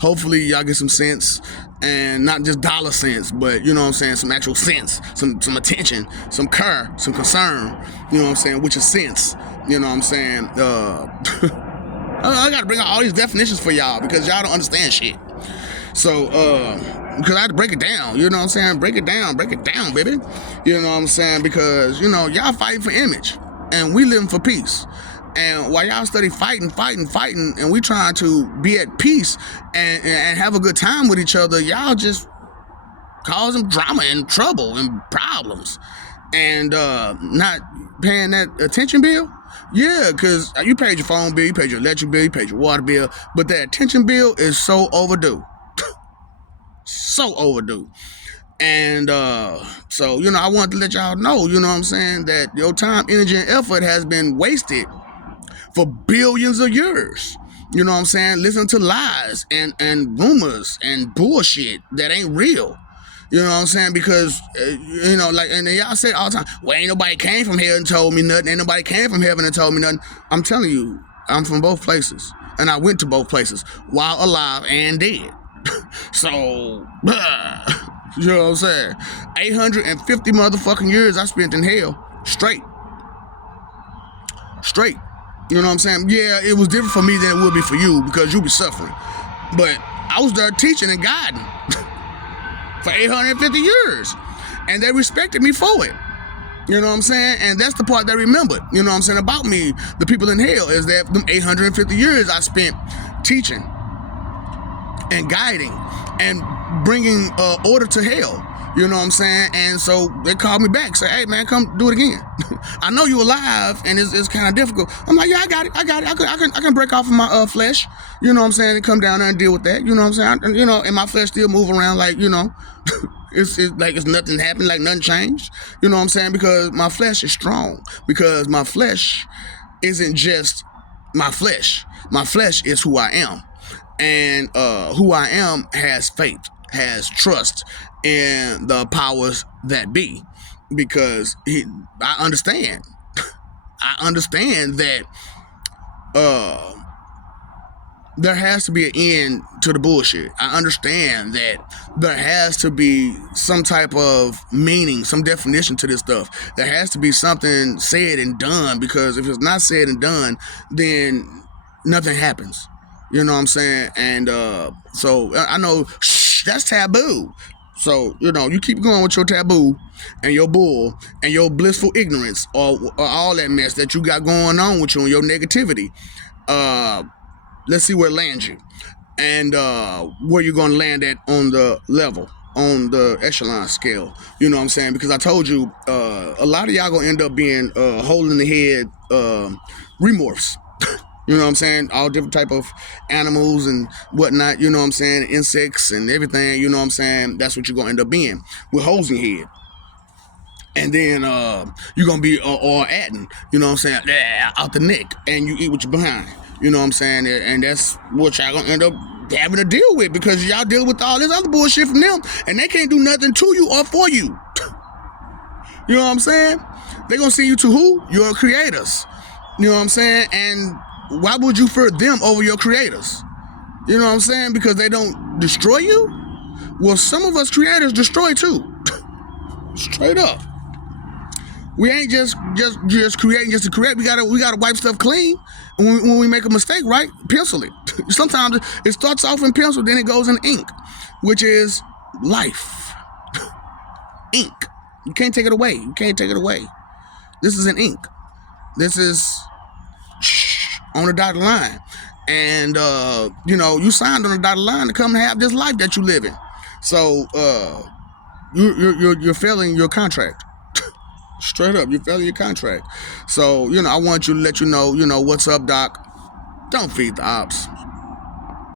hopefully y'all get some sense, and not just dollar sense, but, you know what I'm saying, some actual sense, some attention, some care, some concern, you know what I'm saying, which is sense, you know what I'm saying? I gotta bring out all these definitions for y'all because y'all don't understand shit. So, because I had to break it down, you know what I'm saying? Break it down, baby. You know what I'm saying? Because, y'all fighting for image, and we living for peace. And while y'all study fighting, and we trying to be at peace and have a good time with each other, y'all just causing drama and trouble and problems, and not paying that attention bill. Yeah, because you paid your phone bill, you paid your electric bill, you paid your water bill, but that attention bill is so overdue. So overdue. And so, I wanted to let y'all know, you know what I'm saying, that your time, energy, and effort has been wasted for billions of years. You know what I'm saying? Listen to lies and rumors and bullshit that ain't real. You know what I'm saying? Because, and y'all say all the time, well, ain't nobody came from here and told me nothing. Ain't nobody came from heaven and told me nothing. I'm telling you, I'm from both places. And I went to both places while alive and dead. So, you know what I'm saying? 850 motherfucking years I spent in hell. Straight. You know what I'm saying? Yeah, it was different for me than it would be for you because you be suffering. But I was there teaching and guiding for 850 years. And they respected me for it. You know what I'm saying? And that's the part they remembered, you know what I'm saying, about me, the people in hell, is that them 850 years I spent teaching and guiding and bringing order to hell. You know what I'm saying? And so they called me back, say, hey, man, come do it again. I know you alive, and it's kind of difficult. I'm like, yeah, I got it. I can break off of my flesh, you know what I'm saying, and come down there and deal with that. You know what I'm saying? And my flesh still move around like, it's like it's nothing happened, like nothing changed. You know what I'm saying? Because my flesh is strong. Because my flesh isn't just my flesh. My flesh is who I am. And who I am has faith, has trust in the powers that be. Because I understand. I understand that there has to be an end to the bullshit. I understand that there has to be some type of meaning, some definition to this stuff. There has to be something said and done, because if it's not said and done, then nothing happens. You know what I'm saying? And so I know, that's taboo. So, you keep going with your taboo and your bull and your blissful ignorance or all that mess that you got going on with you and your negativity. Let's see where it lands you, and where you're going to land at on the level, on the echelon scale. You know what I'm saying? Because I told you, a lot of y'all going to end up being hole in the head remorphs. You know what I'm saying? All different type of animals and whatnot, you know what I'm saying? Insects and everything, you know what I'm saying? That's what you're going to end up being, with holes in your head. And then you're going to be all atting, you know what I'm saying? Out the neck, and you eat with your behind. You know what I'm saying? And that's what y'all gonna end up having to deal with, because y'all deal with all this other bullshit from them, and they can't do nothing to you or for you. You know what I'm saying? They gonna send you to who? Your creators. You know what I'm saying? And why would you fear them over your creators? You know what I'm saying? Because they don't destroy you? Well, some of us creators destroy too. Straight up. We ain't just creating just to create. We gotta wipe stuff clean. And when we make a mistake, right? Pencil it. Sometimes it starts off in pencil, then it goes in ink, which is life. Ink. You can't take it away. You can't take it away. This is an ink. This is on the dotted line. And you signed on the dotted line to come and have this life that you live in. So you're failing your contract. Straight up, you're failing your contract. So, I want you to let you know, what's up, Doc? Don't feed the ops.